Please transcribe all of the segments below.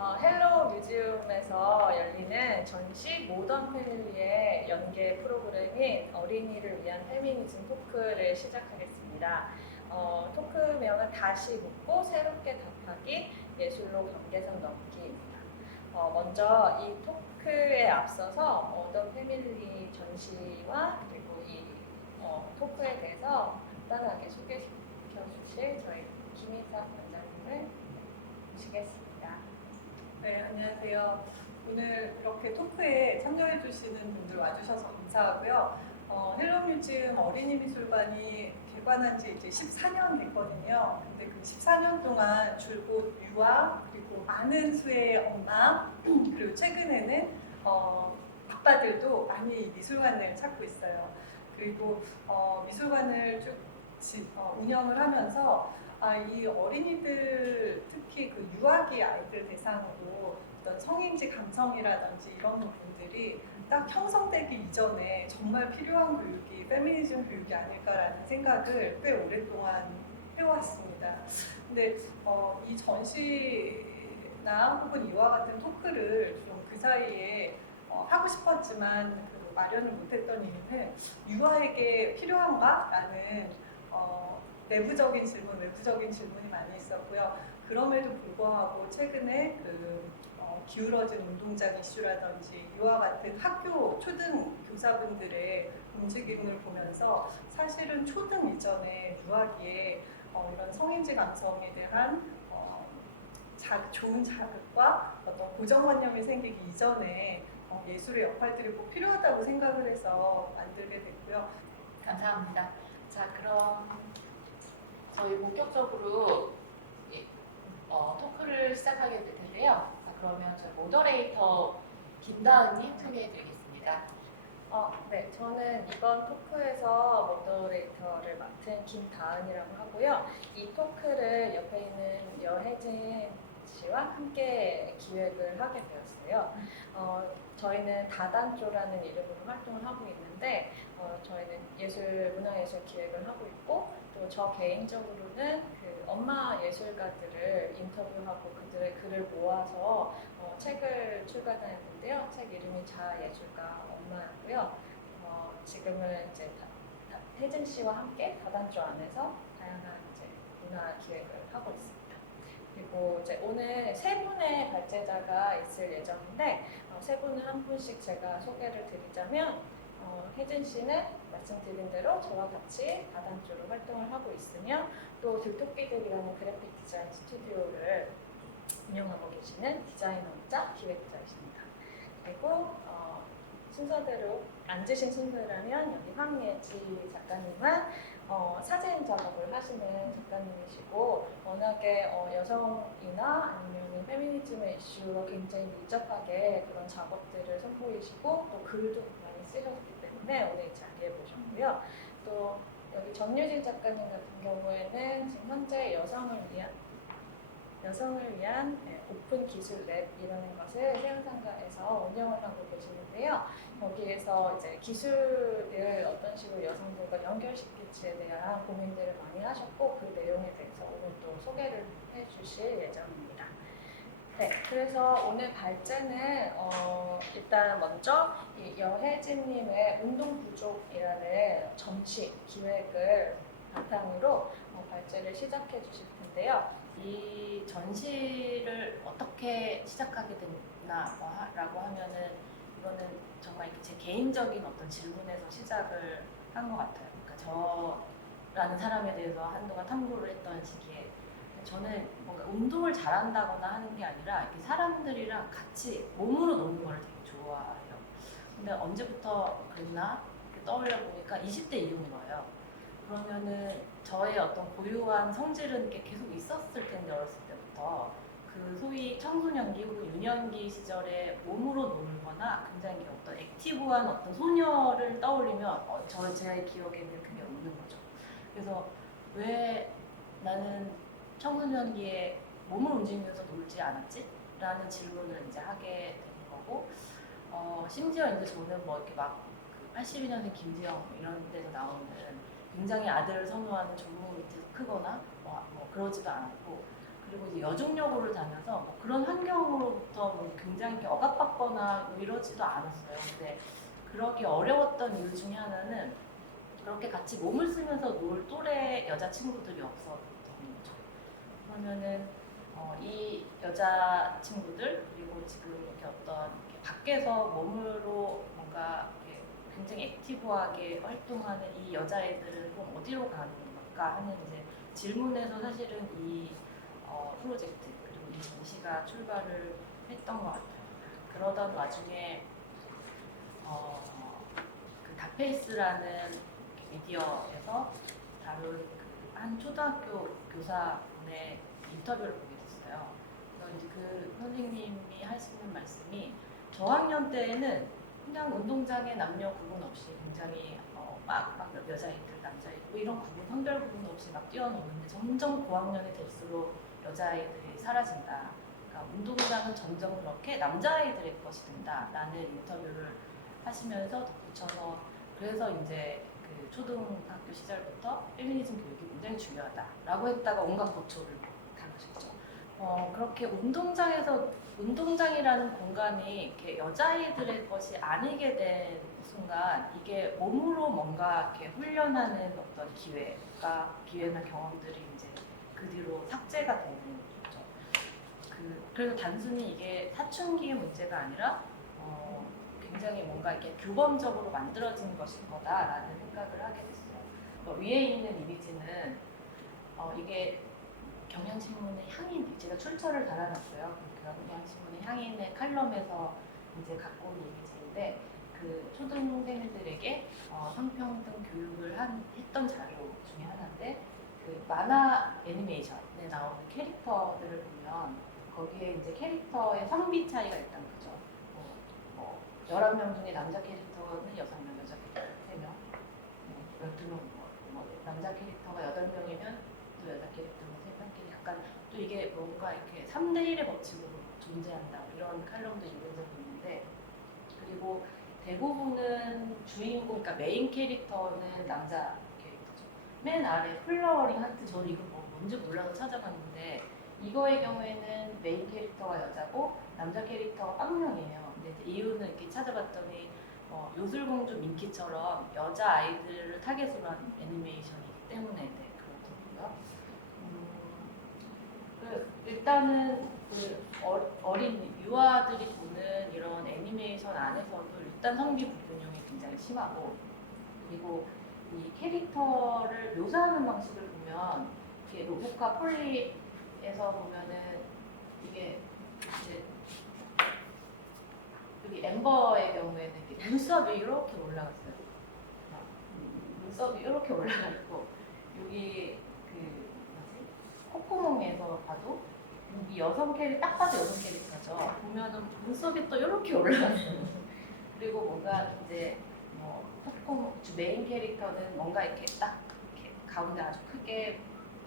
헬로 뮤지엄에서 열리는 전시 모던 패밀리의 연계 프로그램인 어린이를 위한 페미니즘 토크를 시작하겠습니다. 토크명은 다시 묻고 새롭게 답하기 예술로 경계선 넘기입니다. 먼저 이 토크에 앞서서 모던 패밀리 전시와 그리고 이 토크에 대해서 간단하게 소개시켜 주실 저희 김희석 원장님을 모시겠습니다. 네, 안녕하세요. 오늘 이렇게 토크에 참여해 주시는 분들 와주셔서 감사하고요. 헬로뮤지엄 어린이미술관이 개관한 지 이제 14년 됐거든요. 근데 그 14년 동안 줄곧 유아, 그리고 많은 수의 엄마, 그리고 최근에는 아빠들도 많이 미술관을 찾고 있어요. 그리고 미술관을 쭉 운영을 하면서 이 어린이들, 특히 그 유아기 아이들 대상으로 어떤 성인지 감성이라든지 이런 부분들이 딱 형성되기 이전에 정말 필요한 교육이 페미니즘 교육이 아닐까라는 생각을 꽤 오랫동안 해왔습니다. 근데 이 전시나 혹은 이와 같은 토크를 좀 그 사이에 하고 싶었지만 마련을 못했던 이유는 유아에게 필요한가라는 내부적인 질문, 외부적인 질문이 많이 있었고요. 그럼에도 불구하고 최근에 기울어진 운동장 이슈라든지 이와 같은 학교 초등 교사분들의 움직임을 보면서 사실은 초등 이전에 유아기에 이런 성인지 감성에 대한 좋은 자극과 어떤 고정관념이 생기기 이전에 예술의 역할들이 꼭 필요하다고 생각을 해서 만들게 됐고요. 감사합니다. 자, 그럼 저희 본격적으로 토크를 시작하게 될 텐데요. 자, 그러면 저희 모더레이터 김다은님 소개해드리겠습니다. 네, 저는 이번 토크에서 모더레이터를 맡은 김다은이라고 하고요. 이 토크를 옆에 있는 여혜진 씨와 함께 기획을 하게 되었어요. 저희는 다단조라는 이름으로 활동을 하고 있는데 저희는 문화예술 기획을 하고 있고 또 저 개인적으로는 그 엄마 예술가들을 인터뷰하고 그들의 글을 모아서 책을 출간하였는데요. 책 이름이 자아예술가 엄마였고요. 지금은 이제 혜진 씨와 함께 다단조 안에서 다양한 이제 문화 기획을 하고 있습니다. 그리고 이제 오늘 세 분의 발제자가 있을 예정인데 세 분을 한 분씩 제가 소개를 드리자면 혜진 씨는 말씀드린 대로 저와 같이 다단조로 활동을 하고 있으며 또 들토끼들이라는 그래픽 디자인 스튜디오를 운영하고 계시는 디자이너이자 기획자이십니다. 그리고 순서대로 앉으신 순서라면 여기 황예지 작가님은 사진 작업을 하시는 작가님이시고 워낙에 여성이나 아니면 페미니즘의 이슈와 굉장히 밀접하게 그런 작업들을 선보이시고 또 글도 많이 쓰셨기 때문에 오늘 이 자리에 모셨고요. 또 여기 전유진 작가님 같은 경우에는 지금 현재 여성을 위한 오픈 기술 랩이라는 것을 세운상가에서 운영을 하고 계시는데요. 거기에서 이제 기술을 어떤 식으로 여성들과 연결시킬지에 대한 고민들을 많이 하셨고 그 내용에 대해서 오늘 또 소개를 해주실 예정입니다. 네, 그래서 오늘 발제는 일단 먼저 이 여혜진님의 운동 부족이라는 전시 기획을 바탕으로 발제를 시작해 주실 텐데요. 이 전시를 어떻게 시작하게 됐나라고 하면은 이거는 정말 제 개인적인 어떤 질문에서 시작을 한 것 같아요. 그러니까 저라는 사람에 대해서 한동안 탐구를 했던 시기에 저는 뭔가 운동을 잘한다거나 하는 게 아니라 이렇게 사람들이랑 같이 몸으로 노는 걸 되게 좋아해요. 근데 언제부터 그랬나 이렇게 떠올려 보니까 20대 이후인 거예요. 그러면은 저의 어떤 고유한 성질은 이렇게 계속 있었을 텐데 어렸을 때부터 그 소위 청소년기 혹은 유년기 시절에 몸으로 놀거나 굉장히 어떤 액티브한 어떤 소녀를 떠올리면 제 기억에는 그게 없는 거죠. 그래서 왜 나는 청소년기에 몸을 움직이면서 놀지 않았지? 라는 질문을 이제 하게 되는 거고 심지어 이제 저는 뭐 이렇게 막 82년생 김지영 이런 데서 나오는 굉장히 아들을 선호하는 전무 밑에서 크거나 뭐 그러지도 않았고 그리고 이제 여중여고를 다녀서 뭐 그런 환경으로부터 뭐 굉장히 이렇게 억압받거나 뭐 이러지도 않았어요. 근데 그러기 어려웠던 이유 중에 하나는 그렇게 같이 몸을 쓰면서 놀 또래 여자친구들이 없었던 거죠. 그러면은 이 여자친구들 그리고 지금 이렇게 어떤 이렇게 밖에서 몸으로 뭔가 이렇게 굉장히 액티브하게 활동하는 이 여자애들은 그럼 어디로 가는 걸까 하는 이제 질문에서 사실은 이 프로젝트 그리고 이 전시가 출발을 했던 것 같아요. 그러던 와중에 그 다페이스라는 미디어에서 다룬 그 한 초등학교 교사분의 인터뷰를 보게 됐어요. 그래서 이제 그 선생님이 하시는 말씀이 저학년 때에는 그냥 운동장에 남녀 구분 없이 굉장히 막 여자애들, 남자애들 뭐 이런 구분, 성별 구분 없이 막 뛰어노는데 점점 고학년이 될수록 여자아이들이 사라진다. 그러니까 운동장은 점점 그렇게 남자아이들의 것이 된다라는 인터뷰를 하시면서 덧붙여서 그래서 이제 그 초등학교 시절부터 페미니즘 교육이 굉장히 중요하다라고 했다가 온갖 고초를 당하셨죠. 그렇게 운동장이라는 공간이 이렇게 여자아이들의 것이 아니게 된 순간 이게 몸으로 뭔가 이렇게 훈련하는 어떤 기회나 경험들이 이제 그 뒤로 삭제가 되는 거죠. 그래서 단순히 이게 사춘기의 문제가 아니라 굉장히 뭔가 이렇게 규범적으로 만들어진 것인 거다라는 생각을 하게 됐어요. 위에 있는 이미지는 이게 경향신문의 향인, 제가 출처를 달아놨어요. 경향신문의 향인의 칼럼에서 이제 갖고 온 이미지인데 그 초등생들에게 성평등 교육을 했던 자료 중에 하나인데 그 만화 애니메이션에 나오는 캐릭터들을 보면 거기에 이제 캐릭터의 성비 차이가 있다는 거죠. 11명 중에 남자 캐릭터는 6명, 여자 캐릭터 3명, 12명, 남자 캐릭터가 8명이면 또 여자 캐릭터는 3명끼리 약간 또 이게 뭔가 이렇게 3대1의 법칙으로 존재한다 이런 칼럼도 읽은 적이 있는데 그리고 대부분은 주인공, 그러니까 메인 캐릭터는 남자 캐릭터죠. 맨 아래 플라워링 하트 저는 이거 뭔지 몰라서 찾아봤는데 이거의 경우에는 메인 캐릭터가 여자고 남자 캐릭터가 빵명이에요. 근데 이유는 이렇게 찾아봤더니 요술공주 민키처럼 여자 아이들을 타겟으로 한 애니메이션이기 때문에 그렇더라고요. 일단은 그 어린 유아들이 보는 이런 애니메이션 안에서도 일단 성비 불균형이 굉장히 심하고 그리고 이 캐릭터를 묘사하는 방식을 보면 이게 로보카 폴리에서 보면은 이게 이제 여기 엠버의 경우에는 이렇게 눈썹이 이렇게 올라갔어요. 눈썹이 이렇게 올라갔고 여기 그 콧구멍에서 봐도 이 여성 캐릭터 딱 봐도 여성 캐릭터죠. 보면은 눈썹이 또 이렇게 올라갔어요. 그리고 뭔가 이제 콧구멍 메인 캐릭터는 뭔가 이렇게 딱 이렇게 가운데 아주 크게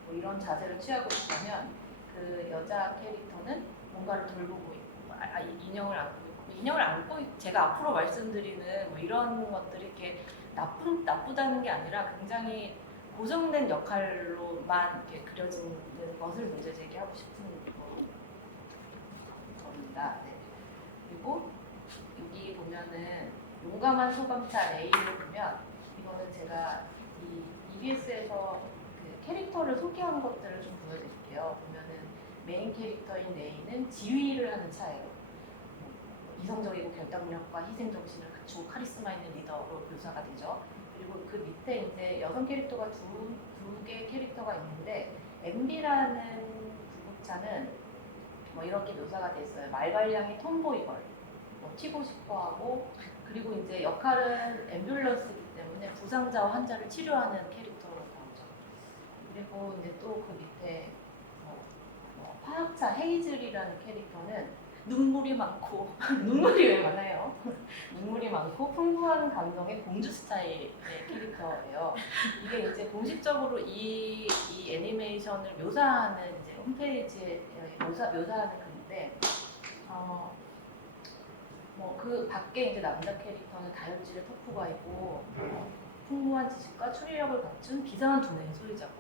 뭐 이런 자세를 취하고 있다면 그 여자 캐릭터는 뭔가를 돌보고 있고 인형을 안고 있고 인형을 안고 제가 앞으로 말씀드리는 뭐 이런 것들이 이렇게 나쁘다는 게 아니라 굉장히 고정된 역할로만 이렇게 그려지는 것을 문제 제기하고 싶은 겁니다. 네. 그리고 여기 보면은 용감한 소방차 A를 보면 이거는 제가 이 EBS에서 그 캐릭터를 소개한 것들을 좀 보여드릴게요. 보면은 메인 캐릭터인 A는 지휘를 하는 차예요. 이성적이고 결단력과 희생 정신을 갖추고 카리스마 있는 리더로 묘사가 되죠. 그리고 그 밑에 이제 여성 캐릭터가 두 개의 캐릭터가 있는데 MB라는 구급차는 뭐 이렇게 묘사가 돼 있어요. 말괄량이 톰보이걸, 튀고 싶어하고 그리고 이제 역할은 앰뷸런스이기 때문에 부상자와 환자를 치료하는 캐릭터로 나오죠. 그리고 이제 또 그 밑에 화학차 헤이즐이라는 캐릭터는 눈물이 많고 눈물이 왜 많아요? 눈물이 많고 풍부한 감정의 공주 스타일의 캐릭터예요. 이게 이제 공식적으로 이 애니메이션을 묘사하는 이제 홈페이지에 묘사하는 글인데 그 밖에 이제 남자 캐릭터는 다혈질의 터프가이고 풍부한 지식과 추리력을 갖춘 비상한 두뇌의 소유자고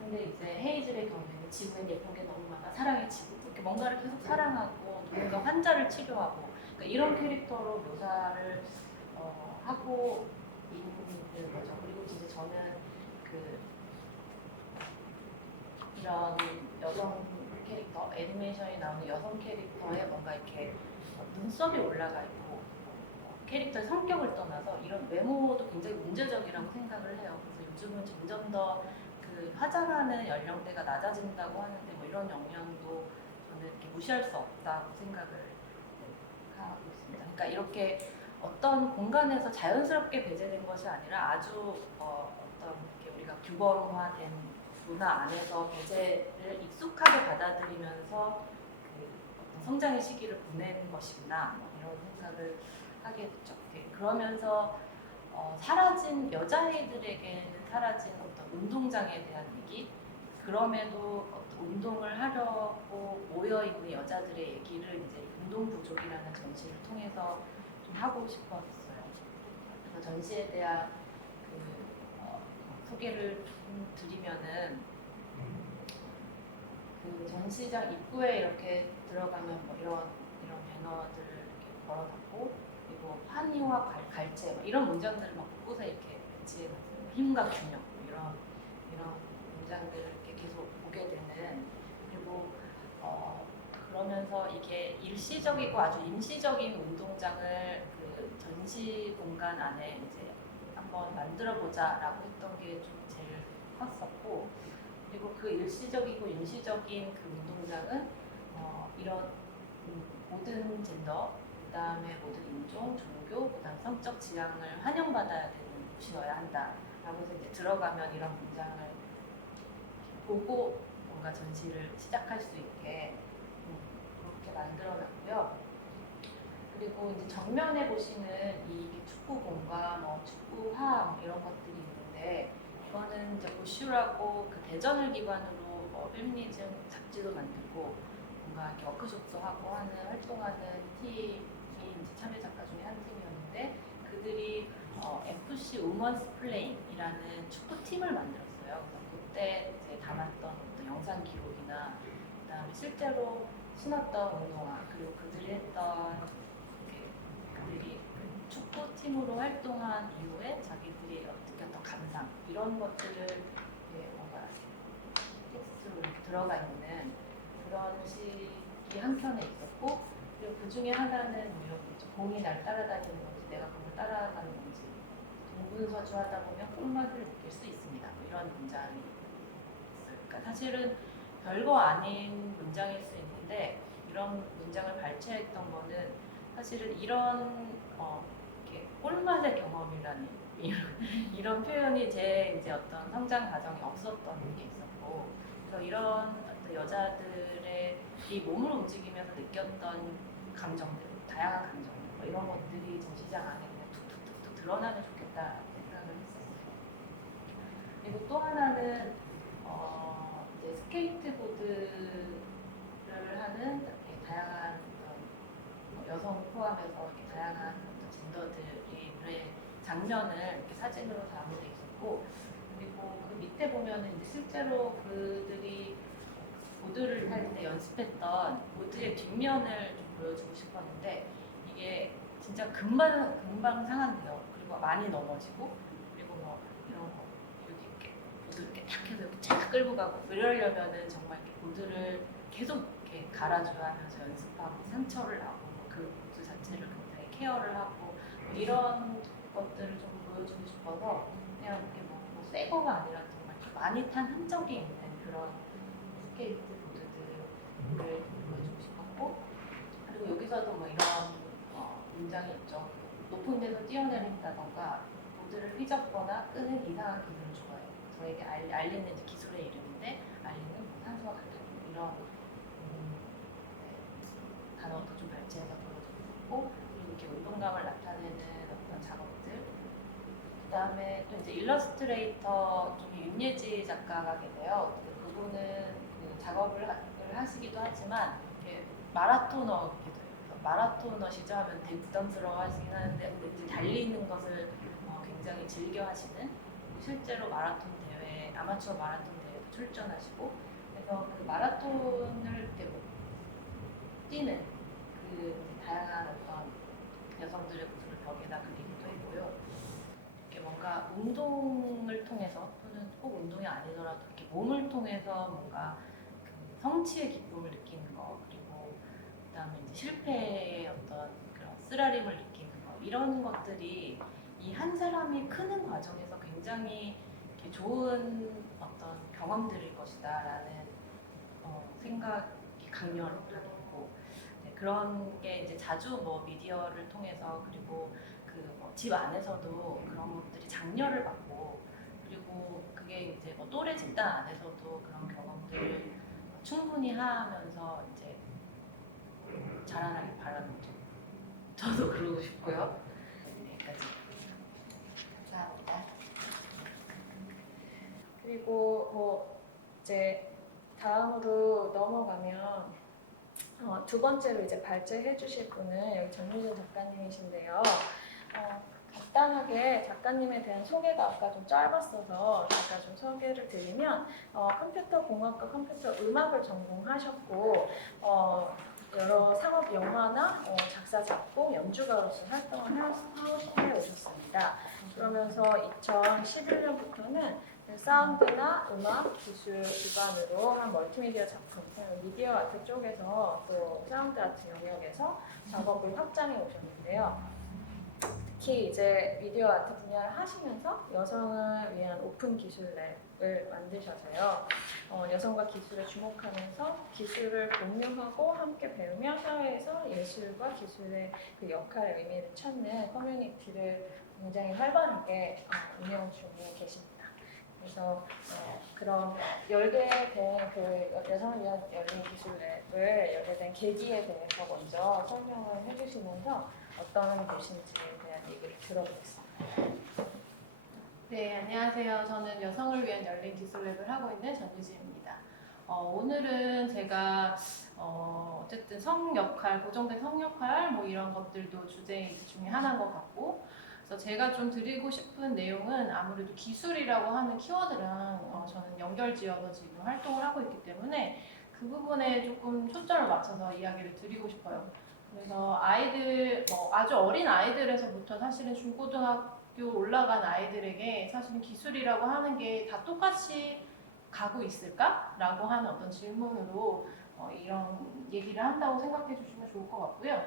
근데 이제 헤이즐의 경우에는 지구엔 예쁜 게 너무 많아, 사랑의 지구, 이렇게 뭔가를 계속 사랑하고 누군가 환자를 치료하고, 그러니까 이런 캐릭터로 묘사를 하고 있는 거죠. 그리고 이제 저는 그 이런 여성 캐릭터, 애니메이션에 나오는 여성 캐릭터에 뭔가 이렇게 눈썹이 올라가 있고 캐릭터의 성격을 떠나서 이런 외모도 굉장히 문제적이라고 생각을 해요. 그래서 요즘은 점점 더 그 화장하는 연령대가 낮아진다고 하는데 뭐 이런 영향도 저는 이렇게 무시할 수 없다고 생각을 하고 있습니다. 그러니까 이렇게 어떤 공간에서 자연스럽게 배제된 것이 아니라 아주 어떤 이렇게 우리가 규범화된 문화 안에서 배제를 익숙하게 받아들이면서 그 어떤 성장의 시기를 보내는 것이구나, 뭐 이런 생각을 하게 됐죠. 그러면서 사라진 여자아이들에게는 사라진 어떤 운동장에 대한 얘기, 그럼에도 어떤 운동을 하려고 모여 있는 여자들의 얘기를 이제 운동 부족이라는 전시를 통해서 좀 하고 싶었어요. 그래서 전시에 대한 소개를 좀 드리면은 그 전시장 입구에 이렇게 들어가면 뭐 이런 배너들을 이렇게 걸어놨고, 그리고 환희와 갈채 뭐 이런 문장들을 막 곳곳에 이렇게 배치해놨어요. 힘과 균형 뭐 이런 문장들을 이렇게 계속 보게 되는, 그리고 그러면서 이게 일시적이고 아주 임시적인 운동장을 그 전시 공간 안에 이제 한번 만들어보자라고 했던 게 좀 제일 컸었고, 그리고 그 일시적이고 임시적인 그 운동장은 이런 모든 젠더, 그 다음에 모든 인종, 종교, 그 다음 성적 지향을 환영받아야 되는 곳이어야 한다라고 해서 이제 들어가면 이런 문장을 보고 뭔가 전시를 시작할 수 있게 그렇게 만들어놨고요. 그리고 이제 정면에 보시는 이 축구공과 뭐 축구화 뭐 이런 것들이 있는데, 이거는 이제 보슈라고 그 대전을 기반으로 페미니즘 잡지도 만들고 뭔가 이렇게 워크숍도 하고 하는 활동하는 팀이 이제 참여 작가 중에 한 팀이었는데, 그들이 FC 우먼스 플레잉이라는 축구 팀을 만들었어요. 그래서 그때 이제 담았던 어떤 영상 기록이나 그다음에 실제로 신었던 운동화, 그리고 그들이 했던 그들이 축구팀으로 활동한 이후에 자기들이 느꼈던 감상, 이런 것들을 뭔가 텍스트로 이렇게 들어가 있는 그런 식이 한켠에 있었고, 그리고 그 중에 하나는 뭐 이런 거죠. 공이 날 따라다니는 건지 내가 공을 따라가는 건지 동분서주하다 보면 꿀맛을 느낄 수 있습니다. 뭐 이런 문장이 있어요. 그러니까 사실은 별거 아닌 문장일 수 있는데, 이런 문장을 발췌했던 거는 사실은 이런 이렇게 꿀맛의 경험이라는 이런 표현이 제 이제 어떤 성장 과정에 없었던 게 있었고, 그래서 이런 어떤 여자들의 이 몸을 움직이면서 느꼈던 감정들, 다양한 감정들, 뭐 이런 것들이 전시장 안에 그냥 툭툭툭툭 드러나면 좋겠다 생각을 했었어요. 그리고 또 하나는 이제 스케이트보드를 하는 이렇게 다양한 여성 포함해서 이렇게 다양한 어떤 젠더들의 장면을 이렇게 사진으로 담은 게 있었고, 그리고 그 밑에 보면은 이제 실제로 그들이 보드를 탈 때 연습했던 보드의 뒷면을 좀 보여주고 싶었는데, 이게 진짜 금방 상한대요. 그리고 많이 넘어지고, 그리고 뭐 이런 거 여기 이렇게 보드 이렇게 탁 해서 이렇게 쫙 끌고 가고, 이러려면은 정말 이렇게 보드를 계속 이렇게 갈아줘야 하면서 연습하고 상처를 나고 그 보드 자체를 굉장히 케어를 하고 이런 것들을 좀 보여주고 싶어서 그냥 이렇게 뭐 새 거가 아니라 정말 많이 탄 흔적이 있는 그런 스케이트 보드들을 보여주고 싶었고, 그리고 여기서도 뭐 이런 문장이 있죠. 높은 데서 뛰어내린다던가 보드를 휘젓거나 끄는 이상한 기분을 좋아해요. 저에게 알리는 이제 기술의 이름인데, 알리는 뭐 산소와 같은 이런 단어도 좀 발췌해서 보여주고 싶고, 그리고 이렇게 운동감을 나타내는 어떤 작업들, 그 다음에 또 이제 일러스트레이터 중에 윤예지 작가가 계세요. 그분은 그 작업을 하시기도 하지만 마라토너기도 해요. 그래서 마라토너시죠 하면 되게 부담스러워 하시긴 하는데, 왠지 달리는 것을 굉장히 즐겨 하시는, 실제로 마라톤 대회, 아마추어 마라톤 대회도 출전하시고 그래서 그 마라톤을 이렇게 뭐 뛰는 그 다양한 어떤 여성들의 모습을 벽에다 그리기도 했고요. 이렇게 뭔가 운동을 통해서 또는 꼭 운동이 아니더라도 이렇게 몸을 통해서 뭔가 그 성취의 기쁨을 느끼는 거, 그리고 그다음에 이제 실패의 어떤 그런 쓰라림을 느끼는 거, 이런 것들이 이 한 사람이 크는 과정에서 굉장히 이렇게 좋은 어떤 경험들일 것이다라는 생각이 강렬했고, 네, 그런 게 이제 자주 뭐 미디어를 통해서, 그리고 그 뭐 집 안에서도 그런 것들이 장려를 받고, 그리고 그게 이제 뭐 또래 집단 안에서도 그런 경험들을 충분히 하면서 이제 자라나길 바라는 거죠. 저도 그러고 싶고요. 네, 여기까지. 감사합니다. 그리고 뭐 이제 다음으로 넘어가면 두 번째로 이제 발제해 주실 분은 여기 전유진 작가님이신데요. 간단하게 작가님에 대한 소개가 아까 좀 짧았어서 잠깐 좀 소개를 드리면 컴퓨터 공학과 컴퓨터 음악을 전공하셨고 여러 상업 영화나 작사 작곡 연주가로서 활동을 해 오셨습니다. 그러면서 2011년부터는 사운드나 음악 기술 기반으로 한 멀티미디어 작품, 미디어 아트 쪽에서 또 사운드 아트 영역에서 작업을 확장해 오셨는데요. 특히 이제 미디어 아트 분야를 하시면서 여성을 위한 오픈 기술 랩을 만드셔서요. 여성과 기술에 주목하면서 기술을 공유하고 함께 배우며 사회에서 예술과 기술의 그 역할의 의미를 찾는 커뮤니티를 굉장히 활발하게 운영 중에 계십니다. 그래서 그런 열게 된 그 여성을 위한 열린 기술 랩을 열게 된 계기에 대해서 먼저 설명을 해주시면서 어떤 곳인지에 대한 얘기를 들어보겠습니다. 네, 안녕하세요. 저는 여성을 위한 열린 기술 랩을 하고 있는 전유지입니다. 오늘은 제가 어쨌든 성 역할, 고정된 성 역할 뭐 이런 것들도 주제 중에 하나인 것 같고, 그래서 제가 좀 드리고 싶은 내용은 아무래도 기술이라고 하는 키워드랑 저는 연결지어서 지금 활동을 하고 있기 때문에 그 부분에 조금 초점을 맞춰서 이야기를 드리고 싶어요. 그래서 아이들, 아주 어린 아이들에서부터 사실은 중고등학교 올라간 아이들에게 사실은 기술이라고 하는 게 다 똑같이 가고 있을까라고 하는 어떤 질문으로 이런 얘기를 한다고 생각해 주시면 좋을 것 같고요.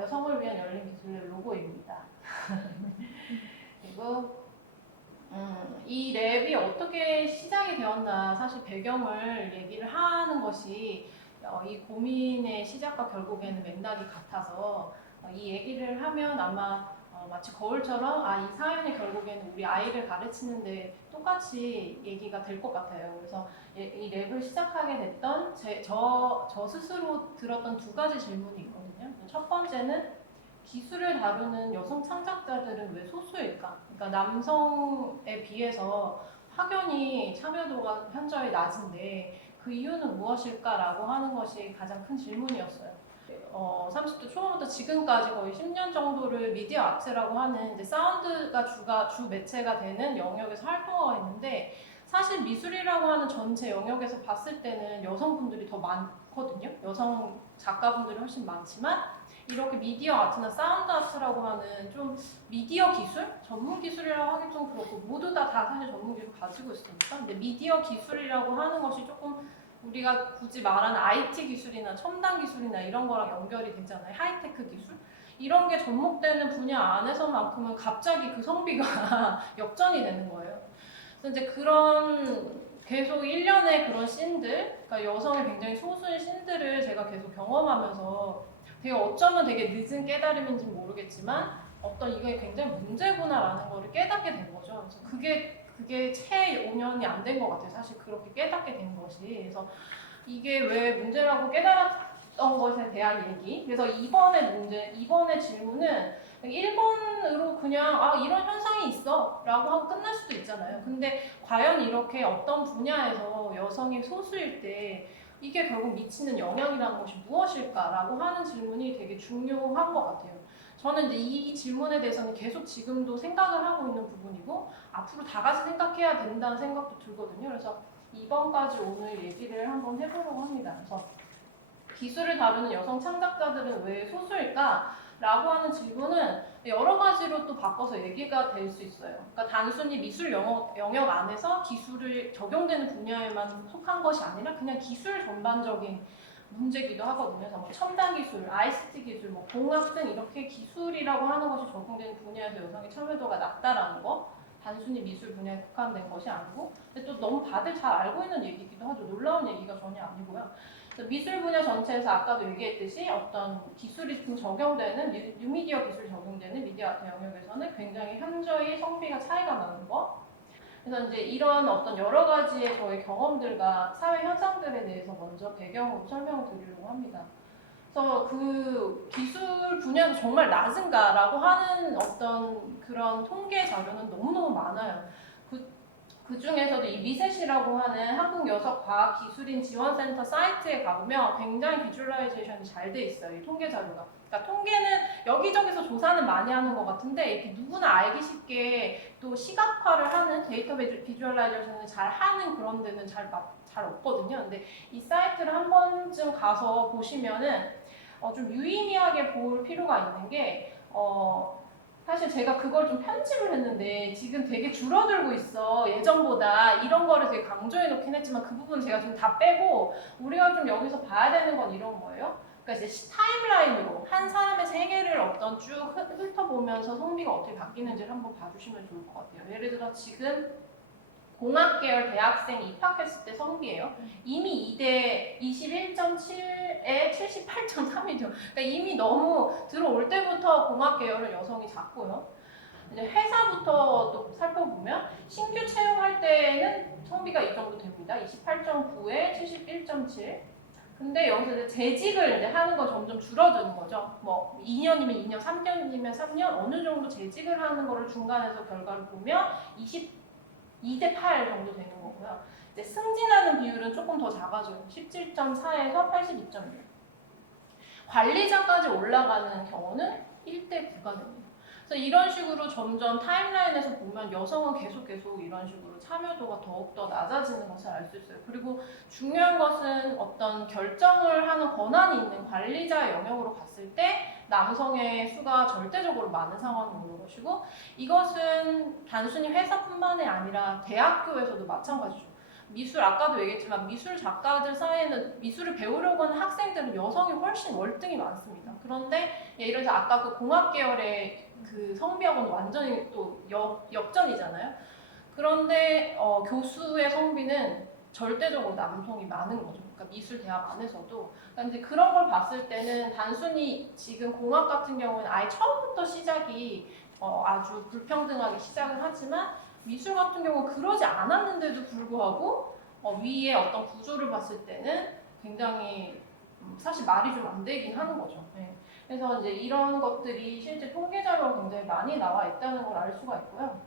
여성을 위한 열린 기술의 로고입니다. 그리고 이 랩이 어떻게 시작이 되었나, 사실 배경을 얘기를 하는 것이 이 고민의 시작과 결국에는 맥락이 같아서 이 얘기를 하면 아마 마치 거울처럼 이 사연이 결국에는 우리 아이를 가르치는데 똑같이 얘기가 될 것 같아요. 그래서 이 랩을 시작하게 됐던 저 스스로 들었던 두 가지 질문이 있거든요. 첫 번째는 기술을 다루는 여성 창작자들은 왜 소수일까? 그러니까 남성에 비해서 확연히 참여도가 현저히 낮은데 그 이유는 무엇일까라고 하는 것이 가장 큰 질문이었어요. 30대 초반부터 지금까지 거의 10년 정도를 미디어 아트라고 하는 이제 사운드가 주 매체가 되는 영역에서 활동하고 있는데, 사실 미술이라고 하는 전체 영역에서 봤을 때는 여성분들이 더 많거든요. 여성 작가분들이 훨씬 많지만 이렇게 미디어 아트나 사운드 아트라고 하는 좀 미디어 기술? 전문 기술이라고 하기 좀 그렇고, 모두 다 사실 전문 기술 가지고 있으니까. 근데 미디어 기술이라고 하는 것이 조금 우리가 굳이 말하는 IT 기술이나 첨단 기술이나 이런 거랑 연결이 되잖아요. 하이테크 기술? 이런 게 접목되는 분야 안에서만큼은 갑자기 그 성비가 역전이 되는 거예요. 그래서 이제 그런 계속 일련의 그런 씬들, 그러니까 여성의 굉장히 소수의 씬들을 제가 계속 경험하면서 어쩌면 되게 늦은 깨달음인지 모르겠지만 어떤 이게 굉장히 문제구나라는 거를 깨닫게 된 거죠. 그래서 그게 채 5년이 안 된 것 같아요. 사실 그렇게 깨닫게 된 것이. 그래서 이게 왜 문제라고 깨달았던 것에 대한 얘기. 그래서 이번의 질문은 1번으로 그냥 이런 현상이 있어 라고 하고 끝날 수도 있잖아요. 근데 과연 이렇게 어떤 분야에서 여성이 소수일 때 이게 결국 미치는 영향이라는 것이 무엇일까라고 하는 질문이 되게 중요한 것 같아요. 저는 이제 이 질문에 대해서는 계속 지금도 생각을 하고 있는 부분이고 앞으로 다 같이 생각해야 된다는 생각도 들거든요. 그래서 2번까지 오늘 얘기를 한번 해보려고 합니다. 그래서 기술을 다루는 여성 창작자들은 왜 소수일까? 라고 하는 질문은 여러 가지로 또 바꿔서 얘기가 될 수 있어요. 그러니까 단순히 미술 영역 안에서 기술을 적용되는 분야에만 속한 것이 아니라 그냥 기술 전반적인 문제기도 하거든요. 그래서 뭐 첨단 기술, ICT 기술, 뭐 공학 등 이렇게 기술이라고 하는 것이 적용되는 분야에서 여성의 참여도가 낮다라는 거, 단순히 미술 분야에 국한된 것이 아니고, 근데 또 너무 다들 잘 알고 있는 얘기기도 하죠. 놀라운 얘기가 전혀 아니고요. 미술 분야 전체에서 아까도 얘기했듯이 어떤 기술이 좀 적용되는 뉴미디어 기술이 적용되는 미디어 아트 영역에서는 굉장히 현저히 성비가 차이가 나는 거. 그래서 이제 이런 어떤 여러 가지의 저의 경험들과 사회 현상들에 대해서 먼저 배경으로 설명을 드리려고 합니다. 그래서 그 기술 분야도 정말 낮은가라고 하는 어떤 그런 통계 자료는 너무너무 많아요. 그 중에서도 이 미셋이라고 하는 한국여성과학기술인 지원센터 사이트에 가보면 굉장히 비주얼라이제이션이 잘 돼 있어요. 이 통계 자료가. 그러니까 통계는 여기저기서 조사는 많이 하는 것 같은데 이렇게 누구나 알기 쉽게 또 시각화를 하는 데이터 비주얼라이제이션을 잘 하는 그런 데는 잘 없거든요. 근데 이 사이트를 한 번쯤 가서 보시면은 좀 유의미하게 볼 필요가 있는 게 사실 제가 그걸 좀 편집을 했는데 지금 되게 줄어들고 있어. 예전보다 이런 거를 되게 강조해 놓긴 했지만 그 부분 제가 좀 다 빼고 우리가 좀 여기서 봐야 되는 건 이런 거예요. 그러니까 이제 타임라인으로 한 사람의 세계를 어떤 쭉 훑어보면서 성비가 어떻게 바뀌는지를 한번 봐주시면 좋을 것 같아요. 예를 들어 지금 공학계열 대학생이 입학했을 때 성비예요. 이미 2대 21.7에 78.3이죠. 그러니까 이미 너무 들어올 때부터 공학계열은 여성이 작고요. 이제 회사부터 또 살펴보면 신규 채용할 때는 성비가 이 정도 됩니다. 28.9에 71.7. 근데 여기서 이제 재직을 이제 하는 건 점점 줄어드는 거죠. 뭐 2년이면 2년, 3년이면 3년 어느 정도 재직을 하는 거를 중간에서 결과를 보면 2대 8 정도 되는 거고요. 이제 승진하는 비율은 조금 더 작아져요. 17.4에서 82.1. 관리자까지 올라가는 경우는 1대 9가 됩니다. 그래서 이런 식으로 점점 타임라인에서 보면 여성은 계속 이런 식으로 참여도가 더욱더 낮아지는 것을 알 수 있어요. 그리고 중요한 것은 어떤 결정을 하는 권한이 있는 관리자 영역으로 갔을 때 남성의 수가 절대적으로 많은 상황이 오는 것이고 이것은 단순히 회사뿐만이 아니라 대학교에서도 마찬가지죠. 미술 아까도 얘기했지만 미술 작가들 사이에는 미술을 배우려고 하는 학생들은 여성이 훨씬 월등히 많습니다. 그런데 예를 들어서 아까 그 공학 계열의 그 성비하고는 완전히 또 역전이잖아요. 그런데 교수의 성비는 절대적으로 남성이 많은 거죠. 그러니까 미술 대학 안에서도. 그러니까 이제 그런 걸 봤을 때는 단순히 지금 공학 같은 경우는 아예 처음부터 시작이 아주 불평등하게 시작을 하지만 미술 같은 경우는 그러지 않았는데도 불구하고 위에 어떤 구조를 봤을 때는 굉장히 사실 말이 좀 안 되긴 하는 거죠. 네. 그래서 이제 이런 것들이 실제 통계 자료가 굉장히 많이 나와 있다는 걸 알 수가 있고요.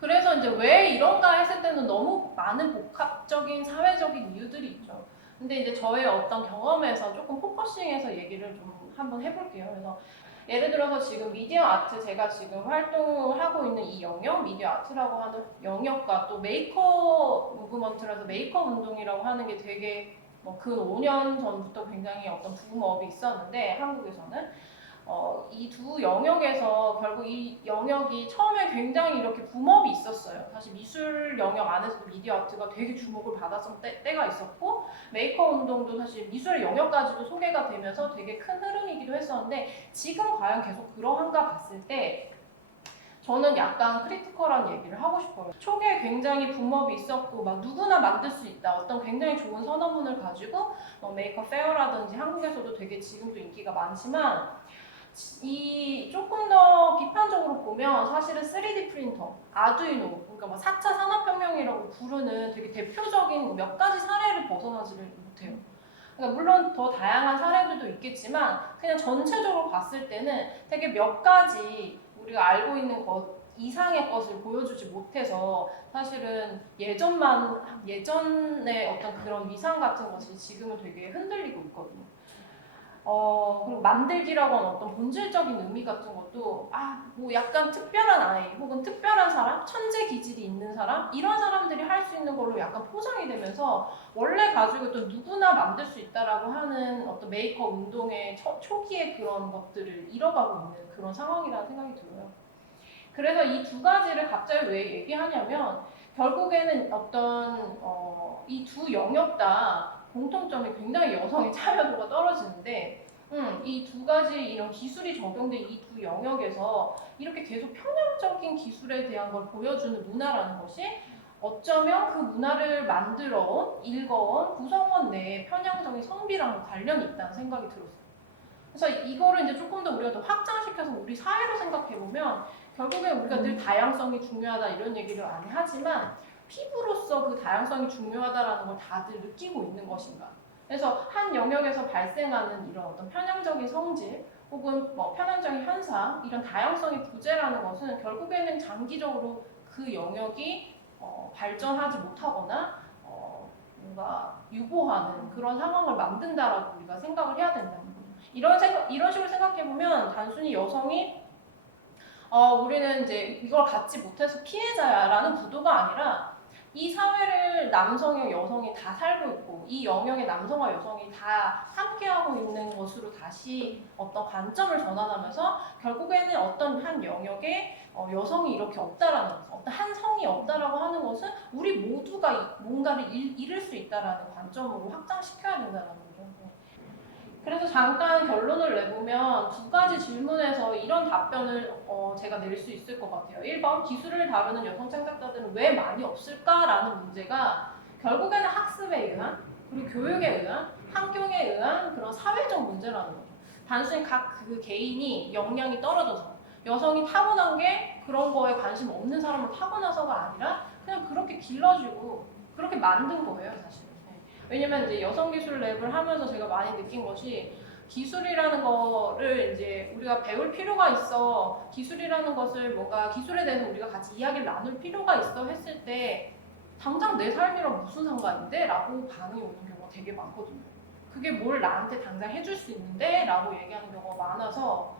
그래서 이제 왜 이런가 했을 때는 너무 많은 복합적인 사회적인 이유들이 있죠. 근데 이제 저의 어떤 경험에서 조금 포커싱해서 얘기를 좀 한번 해볼게요. 그래서 예를 들어서 지금 미디어 아트 제가 지금 활동을 하고 있는 이 영역, 미디어 아트라고 하는 영역과 또 메이커 무브먼트라서 메이커 운동이라고 하는 게 되게 그 5년 전부터 굉장히 어떤 붐업이 있었는데 한국에서는 이 두 영역에서 결국 이 영역이 처음에 굉장히 이렇게 붐업이 있었어요. 사실 미술 영역 안에서도 미디어 아트가 되게 주목을 받았던 때가 있었고 메이커 운동도 사실 미술의 영역까지도 소개가 되면서 되게 큰 흐름이기도 했었는데 지금 과연 계속 그러한가 봤을 때 저는 약간 크리티컬한 얘기를 하고 싶어요. 초기에 굉장히 붐업이 있었고 막 누구나 만들 수 있다. 어떤 굉장히 좋은 선언문을 가지고 메이커 페어라든지 한국에서도 되게 지금도 인기가 많지만 이 조금 더 비판적으로 보면 사실은 3D 프린터, 아두이노, 그러니까 뭐 4차 산업혁명이라고 부르는 되게 대표적인 몇 가지 사례를 벗어나지를 못해요. 그러니까 물론 더 다양한 사례들도 있겠지만 그냥 전체적으로 봤을 때는 되게 몇 가지 우리가 알고 있는 것 이상의 것을 보여주지 못해서 사실은 예전의 어떤 그런 위상 같은 것이 지금은 되게 흔들리고 있거든요. 그리고 만들기라고 하는 어떤 본질적인 의미 같은 것도 뭐 약간 특별한 아이 혹은 특별한 사람, 천재 기질이 있는 사람 이런 사람들이 할 수 있는 걸로 약간 포장이 되면서 원래 가지고 있던 누구나 만들 수 있다라고 하는 어떤 메이커 운동의 초기의 그런 것들을 잃어가고 있는 그런 상황이라는 생각이 들어요. 그래서 이 두 가지를 각자를 왜 얘기하냐면 결국에는 어떤 이 두 영역 다 공통점이 굉장히 여성의 참여도가 떨어지는데 이 두 가지 이런 기술이 적용된 이 두 영역에서 이렇게 계속 편향적인 기술에 대한 걸 보여주는 문화라는 것이 어쩌면 그 문화를 만들어온, 일궈온 구성원 내에 편향적인 성비랑 관련이 있다는 생각이 들었어요. 그래서 이거를 이제 조금 더 우리가 더 확장시켜서 우리 사회로 생각해보면 결국에 우리가 늘 다양성이 중요하다 이런 얘기를 많이 하지만 피부로서 그 다양성이 중요하다라는 걸 다들 느끼고 있는 것인가. 그래서 한 영역에서 발생하는 이런 어떤 편향적인 성질 혹은 뭐 편향적인 현상 이런 다양성의 부재라는 것은 결국에는 장기적으로 그 영역이 발전하지 못하거나 뭔가 유보하는 그런 상황을 만든다라고 우리가 생각을 해야 된다는 거죠. 이런 식으로 생각해보면 단순히 여성이 우리는 이제 이걸 갖지 못해서 피해자야라는 구도가 아니라 이 사회를 남성과 여성이 다 살고 있고 이 영역에 남성과 여성이 다 함께하고 있는 것으로 다시 어떤 관점을 전환하면서 결국에는 어떤 한 영역에 여성이 이렇게 없다라는 것, 어떤 한 성이 없다라고 하는 것은 우리 모두가 뭔가를 잃을 수 있다라는 관점으로 확장시켜야 된다는 거죠. 그래서 잠깐 결론을 내보면 두 가지 질문에서 이런 답변을 제가 낼 수 있을 것 같아요. 1번, 기술을 다루는 여성 창작자들은 왜 많이 없을까라는 문제가 결국에는 학습에 의한 그리고 교육에 의한 환경에 의한 그런 사회적 문제라는 거죠. 단순히 각 그 개인이 역량이 떨어져서 여성이 타고난 게 그런 거에 관심 없는 사람을 타고나서가 아니라 그냥 그렇게 길러지고 그렇게 만든 거예요, 사실. 왜냐면 이제 여성기술 랩을 하면서 제가 많이 느낀 것이 기술이라는 거를 이제 우리가 배울 필요가 있어. 기술이라는 것을 뭔가 기술에 대해서 우리가 같이 이야기를 나눌 필요가 있어 했을 때 당장 내 삶이랑 무슨 상관인데? 라고 반응이 오는 경우가 되게 많거든요. 그게 뭘 나한테 당장 해줄 수 있는데? 라고 얘기하는 경우가 많아서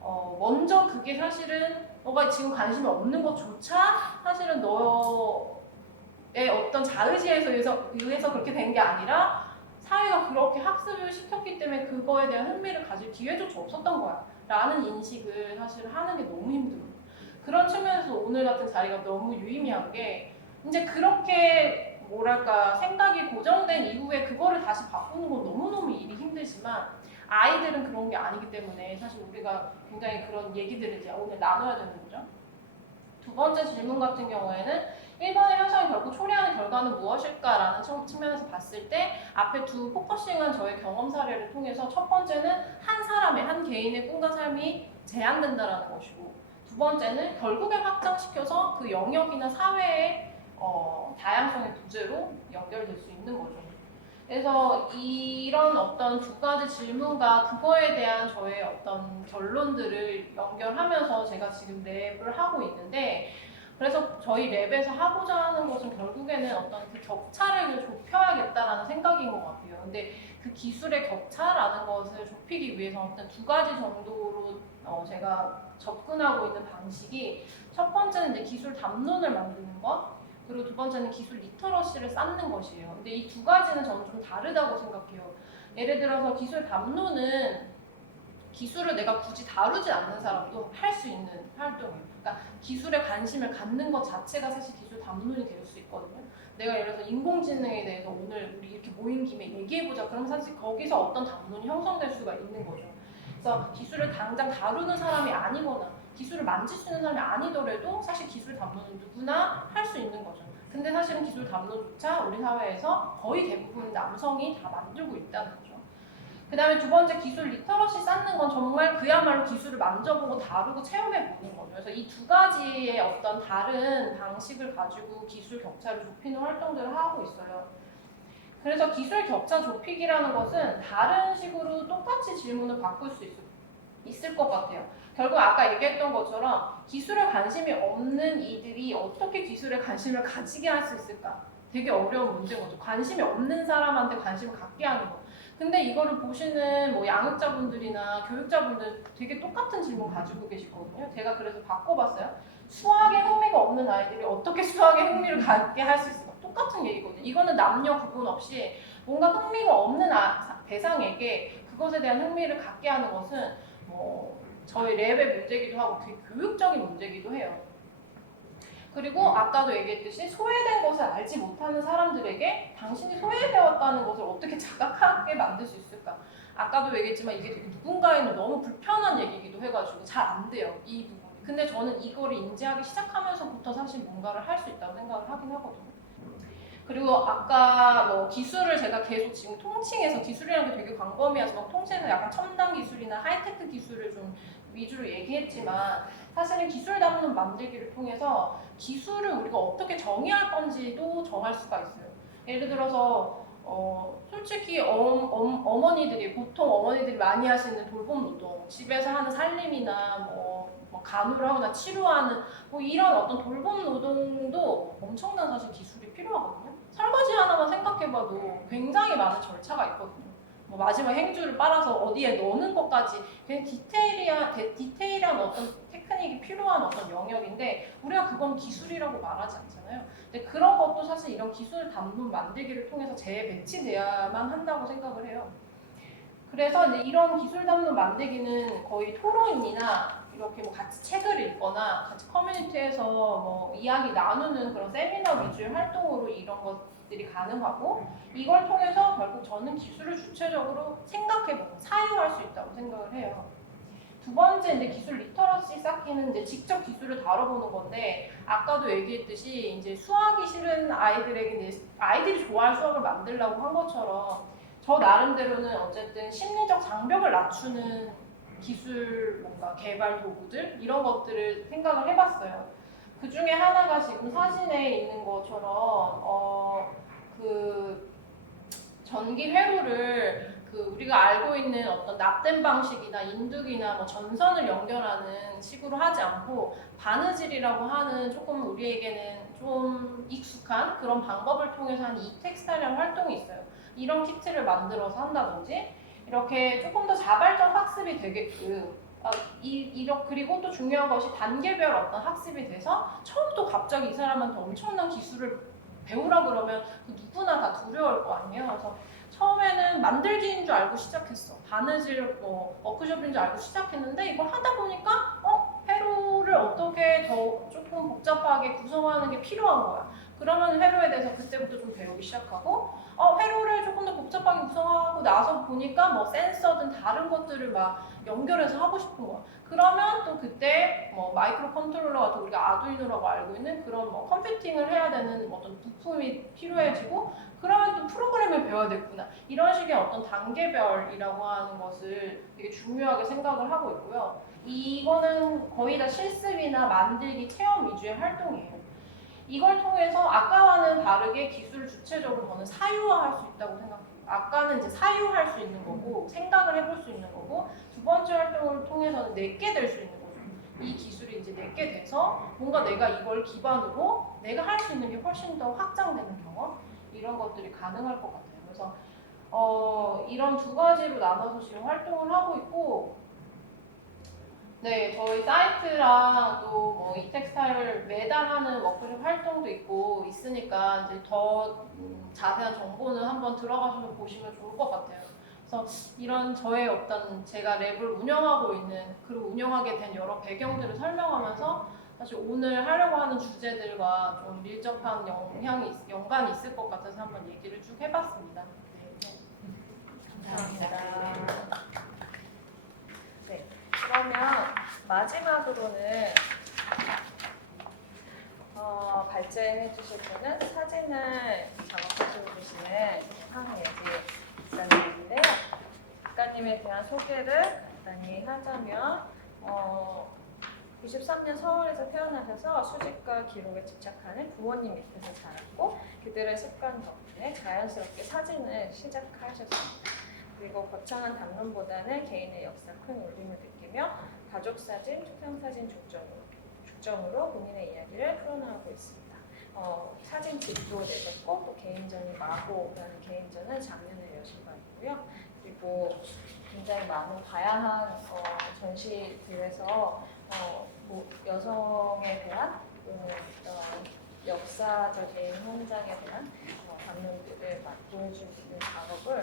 먼저 그게 사실은 너가 지금 관심이 없는 것조차 사실은 너의 어떤 자의식에 의해서 그렇게 된 게 아니라 사회가 그렇게 학습을 시켰기 때문에 그거에 대한 흥미를 가질 기회조차 없었던 거야 라는 인식을 사실 하는 게 너무 힘들어요. 그런 측면에서 오늘 같은 자리가 너무 유의미한 게 이제 그렇게 뭐랄까 생각이 고정된 이후에 그거를 다시 바꾸는 건 너무너무 일이 힘들지만 아이들은 그런 게 아니기 때문에 사실 우리가 굉장히 그런 얘기들을 이제 오늘 나눠야 되는 거죠. 두 번째 질문 같은 경우에는 1번의 현상이 결국 초래하는 결과는 무엇일까라는 측면에서 봤을 때 앞에 두 포커싱한 저의 경험 사례를 통해서 첫 번째는 한 사람의 한 개인의 꿈과 삶이 제한된다라는 것이고 두 번째는 결국에 확장시켜서 그 영역이나 사회의 다양성의 부재로 연결될 수 있는 거죠. 그래서 이런 어떤 두 가지 질문과 그거에 대한 저의 어떤 결론들을 연결하면서 제가 지금 랩을 하고 있는데 그래서 저희 랩에서 하고자 하는 것은 결국에는 어떤 그 격차를 좁혀야겠다라는 생각인 것 같아요. 근데 그 기술의 격차라는 것을 좁히기 위해서 어떤 두 가지 정도로 제가 접근하고 있는 방식이 첫 번째는 이제 기술 담론을 만드는 것 그리고 두 번째는 기술 리터러시를 쌓는 것이에요. 근데 이 두 가지는 저는 좀 다르다고 생각해요. 예를 들어서 기술 담론은 기술을 내가 굳이 다루지 않는 사람도 할 수 있는 활동이에요. 그러니까 기술에 관심을 갖는 것 자체가 사실 기술 담론이 될 수 있거든요. 내가 예를 들어서 인공지능에 대해서 오늘 우리 이렇게 모인 김에 얘기해보자. 그러면 사실 거기서 어떤 담론이 형성될 수가 있는 거죠. 그래서 기술을 당장 다루는 사람이 아니거나 기술을 만질 수 있는 사람이 아니더라도 사실 기술 담론은 누구나 할 수 있는 거죠. 근데 사실은 기술 담론조차 우리 사회에서 거의 대부분 남성이 다 만들고 있다는 거죠. 그 다음에 두 번째 기술 리터러시 쌓는 건 정말 그야말로 기술을 만져보고 다루고 체험해보는 거죠. 그래서 이 두 가지의 어떤 다른 방식을 가지고 기술 격차를 좁히는 활동들을 하고 있어요. 그래서 기술 격차 좁히기라는 것은 다른 식으로 똑같이 질문을 바꿀 수 있을 것 같아요. 결국 아까 얘기했던 것처럼 기술에 관심이 없는 이들이 어떻게 기술에 관심을 가지게 할 수 있을까? 되게 어려운 문제인 거죠. 관심이 없는 사람한테 관심을 갖게 하는 거. 근데 이거를 보시는 뭐 양육자분들이나 교육자분들 되게 똑같은 질문 가지고 계시거든요. 제가 그래서 바꿔봤어요. 수학에 흥미가 없는 아이들이 어떻게 수학에 흥미를 갖게 할 수 있을까? 똑같은 얘기거든요. 이거는 남녀 구분 없이 뭔가 흥미가 없는 대상에게 그것에 대한 흥미를 갖게 하는 것은 뭐 저희 랩의 문제기도 하고 되게 교육적인 문제기도 해요. 그리고 아까도 얘기했듯이 소외된 것을 알지 못하는 사람들에게 당신이 소외되었다는 것을 어떻게 자각하게 만들 수 있을까? 아까도 얘기했지만 이게 되게 누군가에는 너무 불편한 얘기기도 해가지고 잘 안 돼요, 이 부분이. 근데 저는 이거를 인지하기 시작하면서부터 사실 뭔가를 할 수 있다고 생각을 하긴 하거든요. 그리고 아까 뭐 기술을 제가 계속 지금 통칭해서 기술이라는 게 되게 광범위해서 막 통칭해서 약간 첨단 기술이나 하이테크 기술을 좀 위주로 얘기했지만 사실은 기술 담론 만들기를 통해서 기술을 우리가 어떻게 정의할 건지도 정할 수가 있어요. 예를 들어서 솔직히 어머니들이 보통 어머니들이 많이 하시는 돌봄 노동, 집에서 하는 살림이나 뭐 간호를 하거나 치료하는 뭐 이런 어떤 돌봄 노동도 엄청난 사실 기술이 필요하거든요. 설거지 하나만 생각해봐도 굉장히 많은 절차가 있거든요. 뭐 마지막 행주를 빨아서 어디에 넣는 것까지 굉장히 디테일한 어떤 테크닉이 필요한 어떤 영역인데 우리가 그건 기술이라고 말하지 않잖아요. 근데 그런 것도 사실 이런 기술 담론 만들기를 통해서 재배치돼야만 한다고 생각을 해요. 그래서 이제 이런 기술 담론 만들기는 거의 토론이나 이렇게 뭐 같이 책을 읽거나 같이 커뮤니티에서 뭐 이야기 나누는 그런 세미나 위주의 활동으로 이런 것들이 가능하고 이걸 통해서 결국 저는 기술을 주체적으로 생각해보고 사유할 수 있다고 생각을 해요. 두 번째 이제 기술 리터러시 쌓기는 이제 직접 기술을 다뤄보는 건데 아까도 얘기했듯이 이제 수학이 싫은 아이들에게 이제 아이들이 좋아할 수학을 만들려고 한 것처럼 저 나름대로는 어쨌든 심리적 장벽을 낮추는 기술 뭔가 개발 도구들 이런 것들을 생각을 해봤어요. 그 중에 하나가 지금 사진에 있는 것처럼 그 전기 회로를 그 우리가 알고 있는 어떤 납땜 방식이나 인두기나 뭐 전선을 연결하는 식으로 하지 않고 바느질이라고 하는 조금 우리에게는 좀 익숙한 그런 방법을 통해서 하는 이텍스타일이라는 활동이 있어요. 이런 키트를 만들어서 한다든지 이렇게 조금 더 자발적 학습이 되게끔 그리고 또 중요한 것이 단계별 어떤 학습이 돼서 처음부터 갑자기 이 사람한테 엄청난 기술을 배우라 그러면 그 누구나 다 두려울 거 아니에요. 그래서 처음에는 만들기인 줄 알고 시작했어. 바느질 워크숍인 줄 알고 시작했는데 이걸 하다 보니까 회로를 어떻게 더 조금 복잡하게 구성하는 게 필요한 거야. 그러면 회로에 대해서 그때부터 좀 배우기 시작하고 회로를 조금 더 복잡하게 구성하고 나서 보니까 뭐 센서든 다른 것들을 막 연결해서 하고 싶은 거야. 그러면 또 그때 뭐 마이크로 컨트롤러 같은 우리가 아두이노라고 알고 있는 그런 뭐 컴퓨팅을 해야 되는 어떤 부품이 필요해지고 그러면 또 프로그램을 배워야 되겠구나. 이런 식의 어떤 단계별이라고 하는 것을 되게 중요하게 생각을 하고 있고요. 이거는 거의 다 실습이나 만들기 체험 위주의 활동이에요. 이걸 통해서 아까와는 다르게 기술을 주체적으로 저는 사유화할 수 있다고 생각해요. 아까는 이제 사유할 수 있는 거고 생각을 해볼 수 있는 거고 두 번째 활동을 통해서는 내게 될 수 있는 거죠. 이 기술이 이제 내게 돼서 뭔가 내가 이걸 기반으로 내가 할 수 있는 게 훨씬 더 확장되는 경험 이런 것들이 가능할 것 같아요. 그래서 이런 두 가지로 나눠서 지금 활동을 하고 있고 네, 저희 사이트랑 또 뭐 이텍스타일 매달 하는 워크숍 활동도 있고 있으니까 이제 더 자세한 정보는 한번 들어가셔서 보시면 좋을 것 같아요. 그래서 이런 저의 어떤 제가 랩을 운영하고 있는 그리고 운영하게 된 여러 배경들을 설명하면서 사실 오늘 하려고 하는 주제들과 좀 밀접한 연관이 있을 것 같아서 한번 얘기를 쭉 해봤습니다. 네. 감사합니다. 네, 그러면 마지막으로는 발제해 주실 분은 사진을 작업하시고 계시는 황예지 박사님인데요. 작가님에 대한 소개를 간단히 하자면 93년 서울에서 태어나셔서 수집과 기록에 집착하는 부모님 밑에서 자랐고 그들의 습관 덕분에 자연스럽게 사진을 시작하셨습니다. 그리고 거창한 담론보다는 개인의 역사 큰 울림을 느끼며 가족사진, 초상사진 중점으로 본인의 이야기를 풀어나가고 있습니다. 사진집도 내셨고 또 개인전이 마호라는 개인전을 작년에 여신 바 있고요. 그리고 굉장히 많은 다양한 전시들에서 뭐 여성에 대한 또는 역사적인 현장에 대한 장면들을 보여줄 수 있는 작업을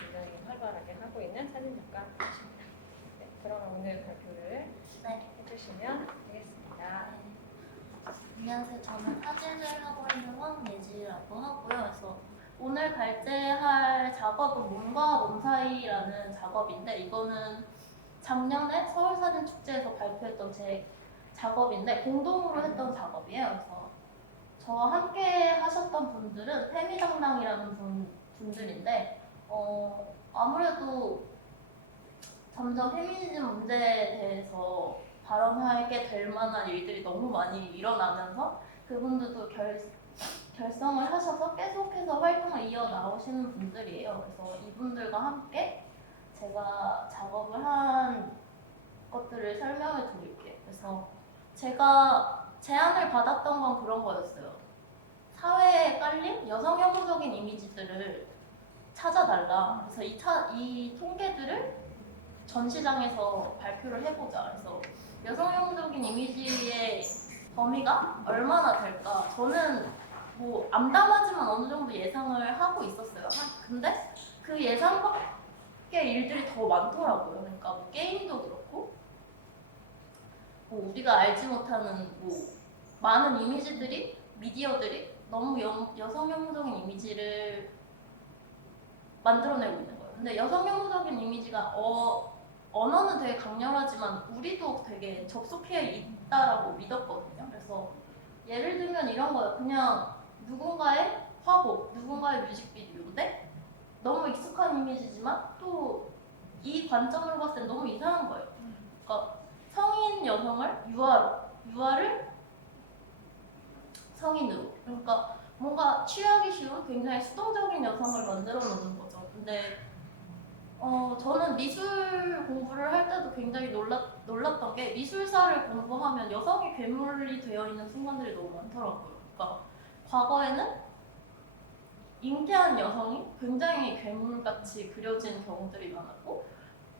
굉장히 활발하게 하고 있는 사진작가이십니다. 네, 그러면 오늘 발표를 네. 해주시면 되겠습니다. 안녕하세요. 저는 사진을 하고 있는 황예지라고 하고요. 그래서 오늘 발제할 작업은 몸과 몸 사이라는 작업인데 이거는 작년에 서울사진축제에서 발표했던 제 작업인데 공동으로 했던 작업이에요. 그래서 저와 함께 하셨던 분들은 페미당당이라는 분들인데 아무래도 점점 페미니즘 문제에 대해서 발언하게 될 만한 일들이 너무 많이 일어나면서 그분들도 결성을 하셔서 계속해서 활동을 이어나오시는 분들이에요. 그래서 이분들과 함께 제가 작업을 한 것들을 설명해 드릴게요. 그래서 제가 제안을 받았던 건 그런 거였어요. 사회에 깔린 여성 혐오적인 이미지들을 찾아달라. 그래서 이 통계들을 전시장에서 발표를 해보자. 그래서 여성 혐오적인 이미지의 범위가 얼마나 될까? 저는 뭐 암담하지만 어느 정도 예상을 하고 있었어요. 근데 그 예상 밖의 일들이 더 많더라고요. 그러니까 뭐 게임도 그렇고 뭐 우리가 알지 못하는 뭐 많은 이미지들이 미디어들이 너무 여성 혐오적인 이미지를 만들어내고 있는 거예요. 근데 여성 혐오적인 이미지가 언어는 되게 강렬하지만 우리도 되게 접속해 있다라고 믿었거든요. 그래서 예를 들면 이런 거예요. 그냥 누군가의 화보, 누군가의 뮤직비디오인데 너무 익숙한 이미지지만 또 이 관점으로 봤을 땐 너무 이상한 거예요. 그러니까 성인 여성을 유아를 성인으로. 그러니까 뭔가 취하기 쉬운 굉장히 수동적인 여성을 만들어 놓는 거죠. 근데 저는 미술 공부를 할 때도 굉장히 놀랐던 게 미술사를 공부하면 여성이 괴물이 되어 있는 순간들이 너무 많더라고요. 그러니까 과거에는 잉태한 여성이 굉장히 괴물같이 그려진 경우들이 많았고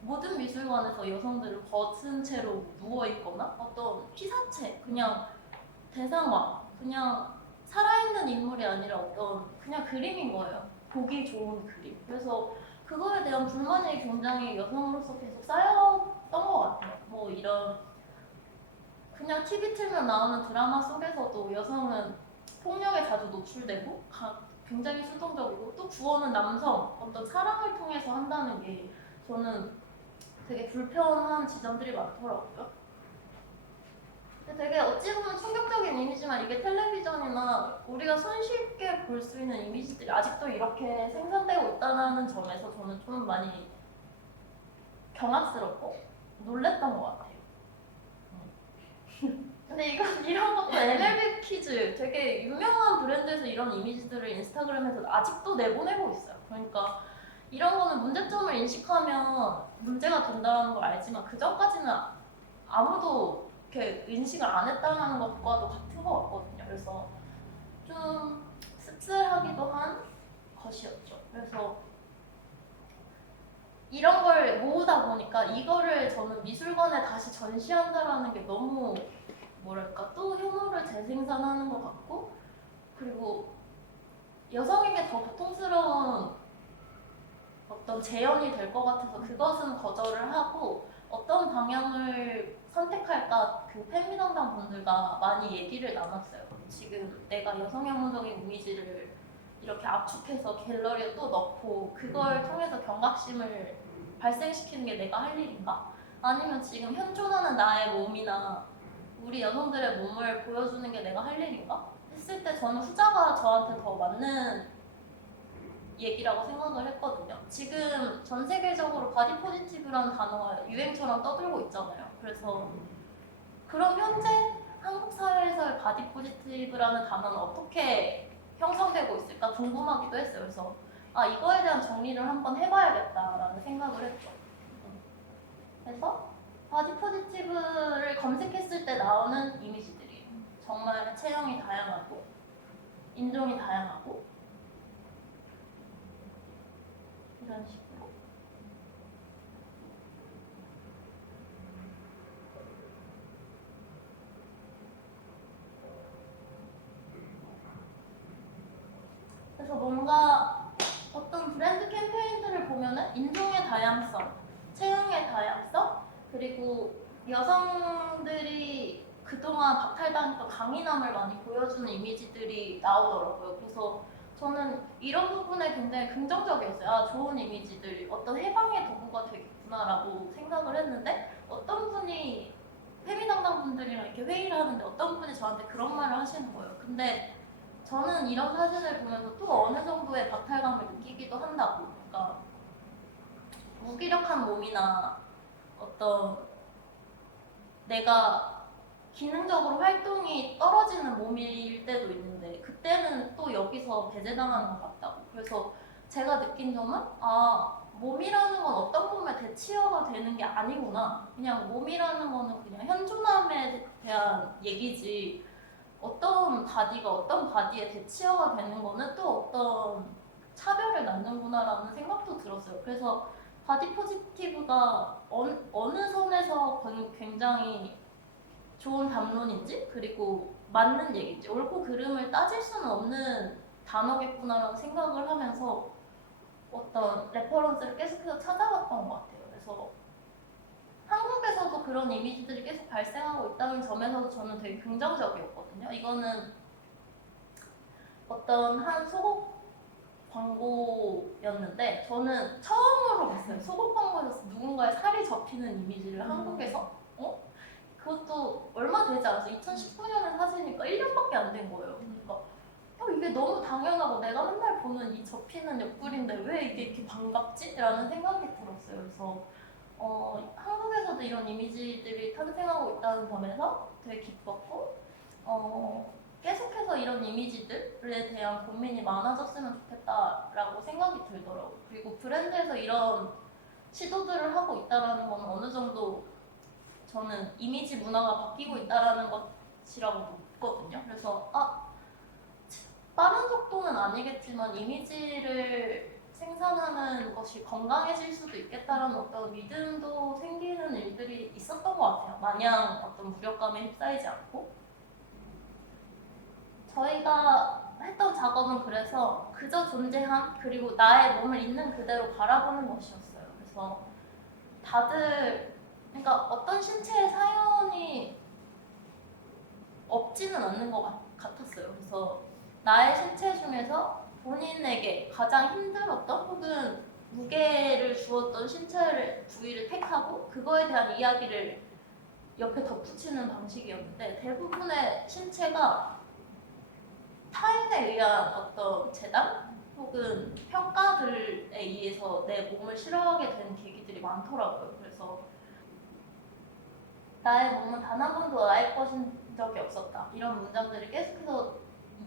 모든 미술관에서 여성들을 벗은 채로 누워있거나 어떤 피사체, 그냥 대상화, 그냥 살아있는 인물이 아니라 어떤 그냥 그림인 거예요. 보기 좋은 그림. 그래서 그거에 대한 불만이 굉장히 여성으로서 계속 쌓였던 것 같아요. 뭐 이런 그냥 TV 틀면 나오는 드라마 속에서도 여성은 폭력에 자주 노출되고 굉장히 수동적이고 또 구원은 남성, 어떤 사랑을 통해서 한다는 게 저는 되게 불편한 지점들이 많더라고요. 근데 되게 어찌 보면 충격적인 이미지만 이게 텔레비전이나 우리가 손쉽게 볼 수 있는 이미지들이 아직도 이렇게 생산되고 있다는 점에서 저는 좀 많이 경악스럽고 놀랬던 것 같아요. 근데 이런 것도 MLB 퀴즈 되게 유명한 브랜드에서 이런 이미지들을 인스타그램에서 아직도 내보내고 있어요. 그러니까 이런 거는 문제점을 인식하면 문제가 된다는 걸 알지만 그 전까지는 아무도 이렇게 인식을 안 했다는 것과도 같은 것 같거든요. 그래서 좀 씁쓸하기도 한 것이었죠. 그래서 이런 걸 모으다 보니까 이거를 저는 미술관에 다시 전시한다라는 게 너무 뭐랄까 또 혐오를 재생산하는 것 같고 그리고 여성에게 더 고통스러운 어떤 재현이 될 것 같아서 그것은 거절을 하고 어떤 방향을 선택할까 그 페미넌당 분들과 많이 얘기를 나눴어요. 지금 내가 여성 혐오적인 이미지를 이렇게 압축해서 갤러리에 또 넣고 그걸 통해서 경각심을 발생시키는 게 내가 할 일인가? 아니면 지금 현존하는 나의 몸이나 우리 여성들의 몸을 보여주는 게 내가 할 일인가? 했을 때 저는 후자가 저한테 더 맞는 얘기라고 생각을 했거든요. 지금 전 세계적으로 바디 포지티브라는 단어가 유행처럼 떠들고 있잖아요. 그래서 그럼 현재 한국 사회에서의 바디 포지티브라는 단어는 어떻게 형성되고 있을까 궁금하기도 했어요. 그래서 이거에 대한 정리를 한번 해봐야겠다라는 생각을 했죠. 그래서 바디 포지티브를 검색했을 때 나오는 이미지들이 정말 체형이 다양하고 인종이 다양하고 이런 식으로 그래서 뭔가 어떤 브랜드 캠페인들을 보면은 인종의 다양성, 체형의 다양성, 그리고 여성들이 그동안 박탈당했던 강인함을 많이 보여주는 이미지들이 나오더라고요. 그래서 저는 이런 부분에 굉장히 긍정적이었어요. 아, 좋은 이미지들, 어떤 해방의 도구가 되겠구나라고 생각을 했는데 어떤 분이 페미담당 분들이랑 이렇게 회의를 하는데 어떤 분이 저한테 그런 말을 하시는 거예요. 근데 저는 이런 사진을 보면서 또 어느 정도의 박탈감을 느끼기도 한다고. 그러니까 무기력한 몸이나 어떤 내가 기능적으로 활동이 떨어지는 몸일 때도 있는데 그때는 또 여기서 배제당하는 것 같다고. 그래서 제가 느낀 점은 아, 몸이라는 건 어떤 몸에 대치어가 되는 게 아니구나. 그냥 몸이라는 거는 그냥 현존함에 대한 얘기지 어떤 바디가 어떤 바디에 대치어가 되는 거는 또 어떤 차별을 낳는구나라는 생각도 들었어요. 그래서 바디 포지티브가 어느 선에서 굉장히 좋은 담론인지 그리고 맞는 얘기인지 옳고 그름을 따질 수는 없는 단어겠구나라는 생각을 하면서 어떤 레퍼런스를 계속해서 찾아봤던 것 같아요. 그래서 한국에서도 그런 이미지들이 계속 발생하고 있다는 점에서도 저는 되게 긍정적이었거든요. 이거는 어떤 한 속옷 광고였는데 저는 처음으로 봤어요. 속옷 광고에서 누군가의 살이 접히는 이미지를 한국에서 그것도 얼마 되지 않았어요. 2019년에 사진이니까 1년밖에 안 된 거예요. 그러니까 이게 너무 당연하고 내가 맨날 보는 이 접히는 옆구리인데 왜 이게 이렇게 반갑지? 라는 생각이 들었어요. 그래서 한국에서도 이런 이미지들이 탄생하고 있다는 점에서 되게 기뻤고 계속해서 이런 이미지들에 대한 고민이 많아졌으면 좋겠다라고 생각이 들더라고요. 그리고 브랜드에서 이런 시도들을 하고 있다는 건 어느 정도 저는 이미지 문화가 바뀌고 있다는 것이라고 믿거든요. 그래서 빠른 속도는 아니겠지만 이미지를 생산하는 것이 건강해질 수도 있겠다라는 어떤 믿음도 생기는 일들이 있었던 것 같아요. 마냥 어떤 무력감에 휩싸이지 않고. 저희가 했던 작업은 그래서 그저 존재함 그리고 나의 몸을 있는 그대로 바라보는 것이었어요. 그래서 다들 그러니까 어떤 신체의 사연이 없지는 않는 것 같았어요. 그래서 나의 신체 중에서 본인에게 가장 힘들었던 혹은 무게를 주었던 신체 부위를 택하고 그거에 대한 이야기를 옆에 덧붙이는 방식이었는데 대부분의 신체가 타인에 의한 어떤 재단 혹은 평가들에 의해서 내 몸을 싫어하게 된 계기들이 많더라고요. 그래서 나의 몸은 단 한 번도 나의 것인 적이 없었다. 이런 문장들이 계속해서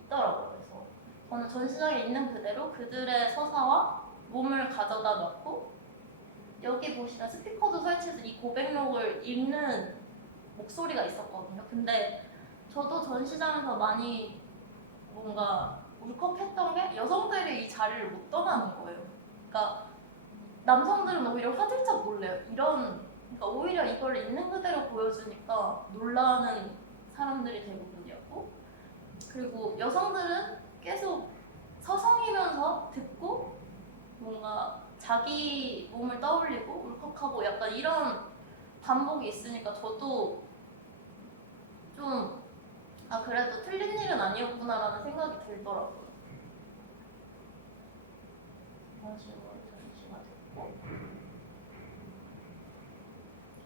있더라고요. 그래서 저는 전시장에 있는 그대로 그들의 서사와 몸을 가져다 놓고 여기 보시면 스피커도 설치해서 이 고백록을 읽는 목소리가 있었거든요. 근데 저도 전시장에서 많이 뭔가 울컥했던 게 여성들이 이 자리를 못 떠나는 거예요. 그러니까 남성들은 오히려 화들짝 놀래요. 그러니까 오히려 이걸 있는 그대로 보여주니까 놀라는 사람들이 대부분이었고 그리고 여성들은 계속 서성이면서 듣고 뭔가 자기 몸을 떠올리고 울컥하고 약간 이런 반복이 있으니까 저도 좀 그래도 틀린 일은 아니었구나라는 생각이 들더라고요. 그런 식으로 전시가 됐고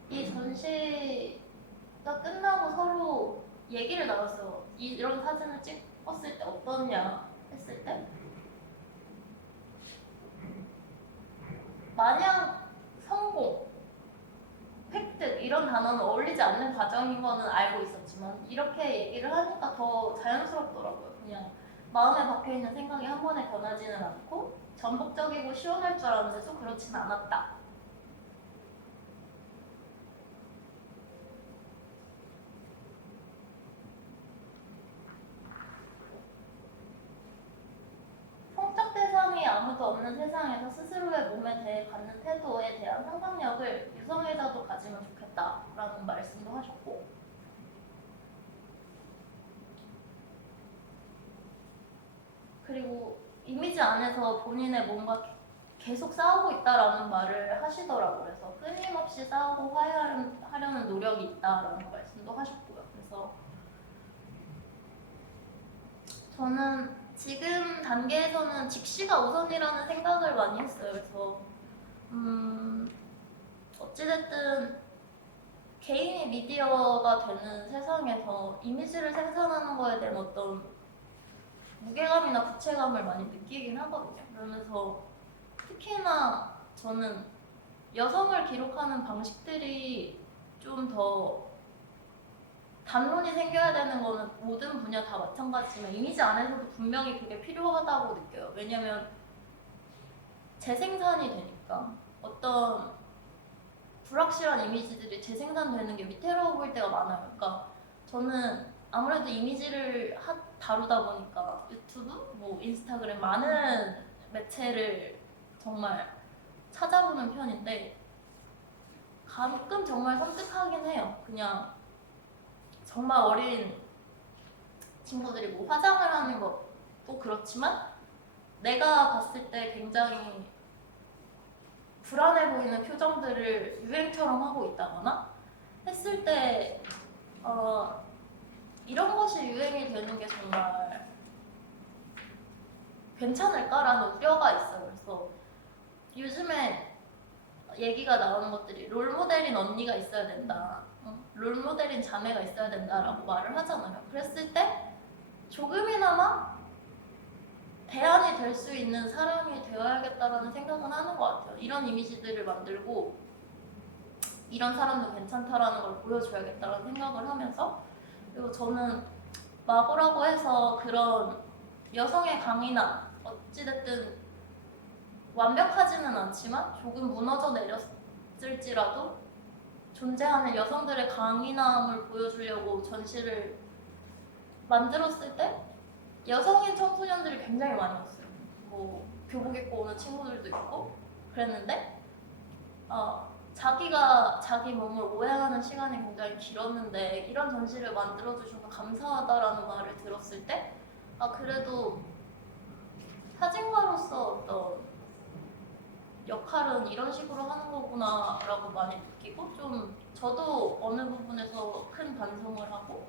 이 전시가 끝나고 서로 얘기를 나눴어요. 이런 사진을 찍었을 때 어떠냐 했을 때 마냥 성공, 획득 이런 단어는 어울리지 않는 과정인 거는 알고 있었지만 이렇게 얘기를 하니까 더 자연스럽더라고요. 그냥 마음에 박혀있는 생각이 한 번에 변하지는 않고 전복적이고 시원할 줄 알았는데 또 그렇진 않았다. 성적 대상이 아무도 없는 세상에서 스스로의 몸에 대해 갖는 태도에 대한 상상력을 유성애자도 가지면 좋겠다라는 말씀도 하셨고 그리고 이미지 안에서 본인의 뭔가 계속 싸우고 있다라는 말을 하시더라고요. 그래서 끊임없이 싸우고 화해하려는 노력이 있다라는 말씀도 하셨고요. 그래서 저는 지금 단계에서는 직시가 우선이라는 생각을 많이 했어요. 그래서 어찌됐든 개인이 미디어가 되는 세상에서 이미지를 생산하는 거에 대한 어떤 무게감이나 부채감을 많이 느끼긴 하거든요. 그러면서 특히나 저는 여성을 기록하는 방식들이 좀 더 담론이 생겨야 되는 거는 모든 분야 다 마찬가지지만 이미지 안에서도 분명히 그게 필요하다고 느껴요. 왜냐면 재생산이 되니까 어떤 불확실한 이미지들이 재생산되는 게 위태로워 보일 때가 많아요. 그러니까 저는 아무래도 이미지를 다루다 보니까 유튜브, 뭐 인스타그램 많은 매체를 정말 찾아보는 편인데 가끔 정말 섬뜩하긴 해요. 그냥 정말 어린 친구들이 뭐 화장을 하는 것도 그렇지만 내가 봤을 때 굉장히 불안해 보이는 표정들을 유행처럼 하고 있다거나 했을 때 이런 것이 유행이 되는 게 정말 괜찮을까라는 우려가 있어요. 그래서 요즘에 얘기가 나오는 것들이 롤모델인 언니가 있어야 된다, 롤모델인 자매가 있어야 된다라고 말을 하잖아요. 그랬을 때 조금이나마 대안이 될 수 있는 사람이 되어야겠다라는 생각은 하는 것 같아요. 이런 이미지들을 만들고 이런 사람도 괜찮다라는 걸 보여줘야겠다라는 생각을 하면서, 그리고 저는 마고라고 해서 그런 여성의 강인함, 어찌됐든 완벽하지는 않지만 조금 무너져 내렸을지라도 존재하는 여성들의 강인함을 보여주려고 전시를 만들었을 때 여성인 청소년들이 굉장히 많이 왔어요. 뭐 교복 입고 오는 친구들도 있고 그랬는데 자기가 자기 몸을 오해하는 시간이 굉장히 길었는데 이런 전시를 만들어주셔서 감사하다라는 말을 들었을 때 그래도 사진가로서 어떤 역할은 이런 식으로 하는 거구나 라고 많이 느끼고, 좀 저도 어느 부분에서 큰 반성을 하고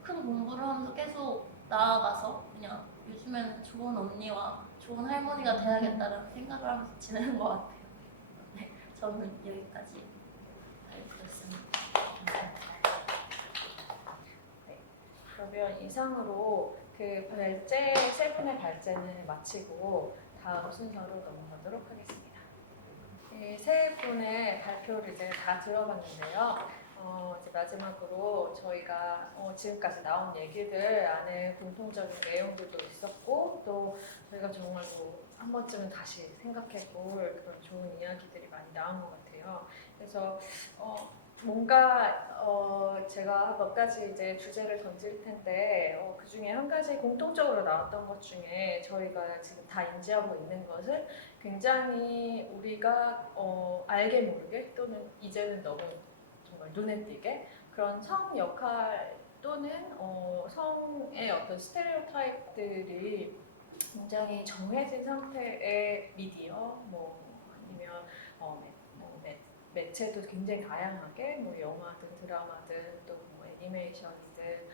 큰 공부를 하면서 계속 나아가서 그냥 요즘에는 좋은 언니와 좋은 할머니가 돼야겠다라는 생각을 하면서 지내는 것 같아요. 네, 저는 여기까지 발표했습니다. 네, 그러면 이상으로 그 발제, 세 분의 발제는 마치고 다음 순서로 넘어가도록 하겠습니다. 이 세 분의 발표를 이제 다 들어봤는데요. 이제 마지막으로 저희가 지금까지 나온 얘기들 안에 공통적인 내용들도 있었고, 또 저희가 정말 한 번쯤은 다시 생각해볼 그런 좋은 이야기들이 많이 나온 것 같아요. 그래서 뭔가 제가 몇 가지 이제 주제를 던질 텐데 그 중에 한 가지 공통적으로 나왔던 것 중에 저희가 지금 다 인지하고 있는 것은 굉장히 우리가 알게 모르게 또는 이제는 너무 정말 눈에 띄게 그런 성 역할 또는 성의 어떤 스테레오타입들이 굉장히 정해진 상태의 미디어, 뭐 아니면 매체도 굉장히 다양하게 뭐 영화든 드라마든 또 뭐 애니메이션이든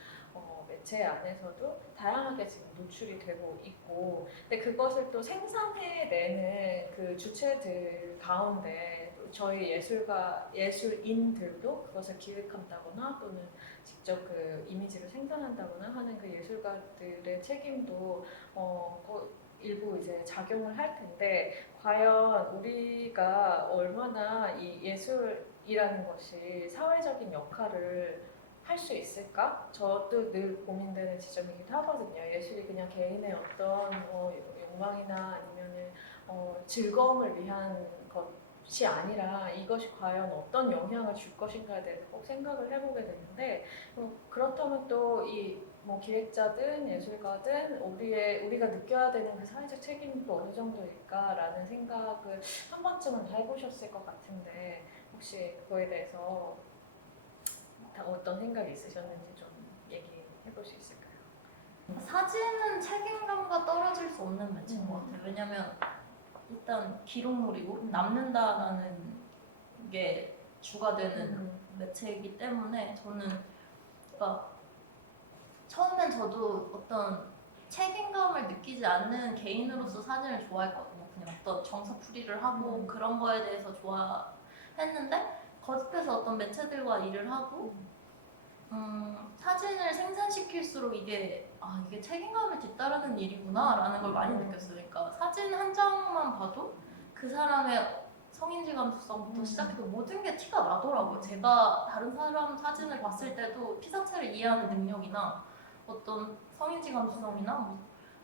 매체 안에서도 다양하게 지금 노출이 되고 있고, 근데 그것을 또 생산해내는 그 주체들 가운데 저희 예술인들도 그것을 기획한다거나 또는 직접 그 이미지를 생산한다거나 하는 그 예술가들의 책임도 일부 이제 작용을 할 텐데, 과연 우리가 얼마나 이 예술이라는 것이 사회적인 역할을 할 수 있을까? 저도 늘 고민되는 지점이기도 하거든요. 예술이 그냥 개인의 어떤 욕망이나 아니면은 즐거움을 위한 것이 아니라 이것이 과연 어떤 영향을 줄 것인가에 대해서 꼭 생각을 해보게 되는데, 그렇다면 또 이 뭐 기획자든 예술가든 우리가 느껴야 되는 그 사회적 책임이 또 어느 정도일까라는 생각을 한 번쯤은 다 해보셨을 것 같은데, 혹시 그거에 대해서 어떤 생각이 있으셨는지 좀 얘기해 볼 수 있을까요? 사진 사진은 책임감과 떨어질 수 없는 매체인 것 같아요. 왜냐면 일단 기록물이고 남는다라는 게 주가 되는 매체이기 때문에 저는 그러니까 처음엔 저도 어떤 책임감을 느끼지 않는 개인으로서 사진을 좋아했거든요. 그냥 어떤 정서풀이를 하고 그런 거에 대해서 좋아했는데 거듭해서 어떤 매체들과 일을 하고 사진을 생산시킬수록 이게 책임감을 뒤따르는 일이구나라는 걸 많이 느꼈어요. 그러니까 사진 한 장만 봐도 그 사람의 성인지 감수성부터 시작해서 모든 게 티가 나더라고요. 제가 다른 사람 사진을 봤을 때도 피사체를 이해하는 능력이나 어떤 성인지 감수성이나 뭐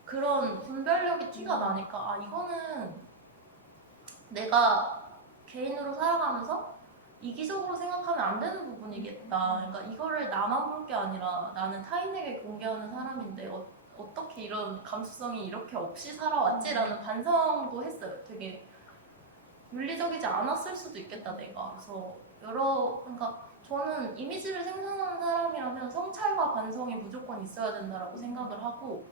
그런 분별력이 티가 나니까 이거는 내가 개인으로 살아가면서 이기적으로 생각하면 안 되는 부분이겠다. 그러니까 이거를 나만 볼 게 아니라 나는 타인에게 공개하는 사람인데 어떻게 이런 감수성이 이렇게 없이 살아왔지라는 반성도 했어요. 되게 윤리적이지 않았을 수도 있겠다 내가. 그래서 그러니까 저는 이미지를 생산하는 사람이라면 성찰과 반성이 무조건 있어야 된다라고 생각을 하고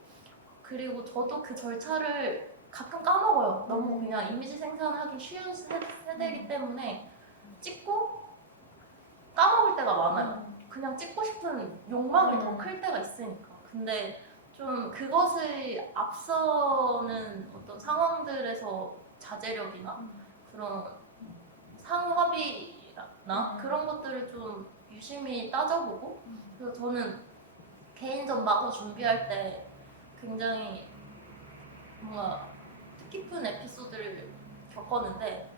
그리고 저도 그 절차를 가끔 까먹어요. 너무 그냥 이미지 생산하기 쉬운 세대이기 때문에 찍고 까먹을 때가 많아요. 그냥 찍고 싶은 욕망이 더 클 때가 있으니까. 근데 좀 그것을 앞서는 어떤 상황들에서 자제력이나 그런 상합이나 그런 것들을 좀 유심히 따져보고 그래서 저는 개인전 마거 준비할 때 굉장히 뭔가 뜻깊은 에피소드를 겪었는데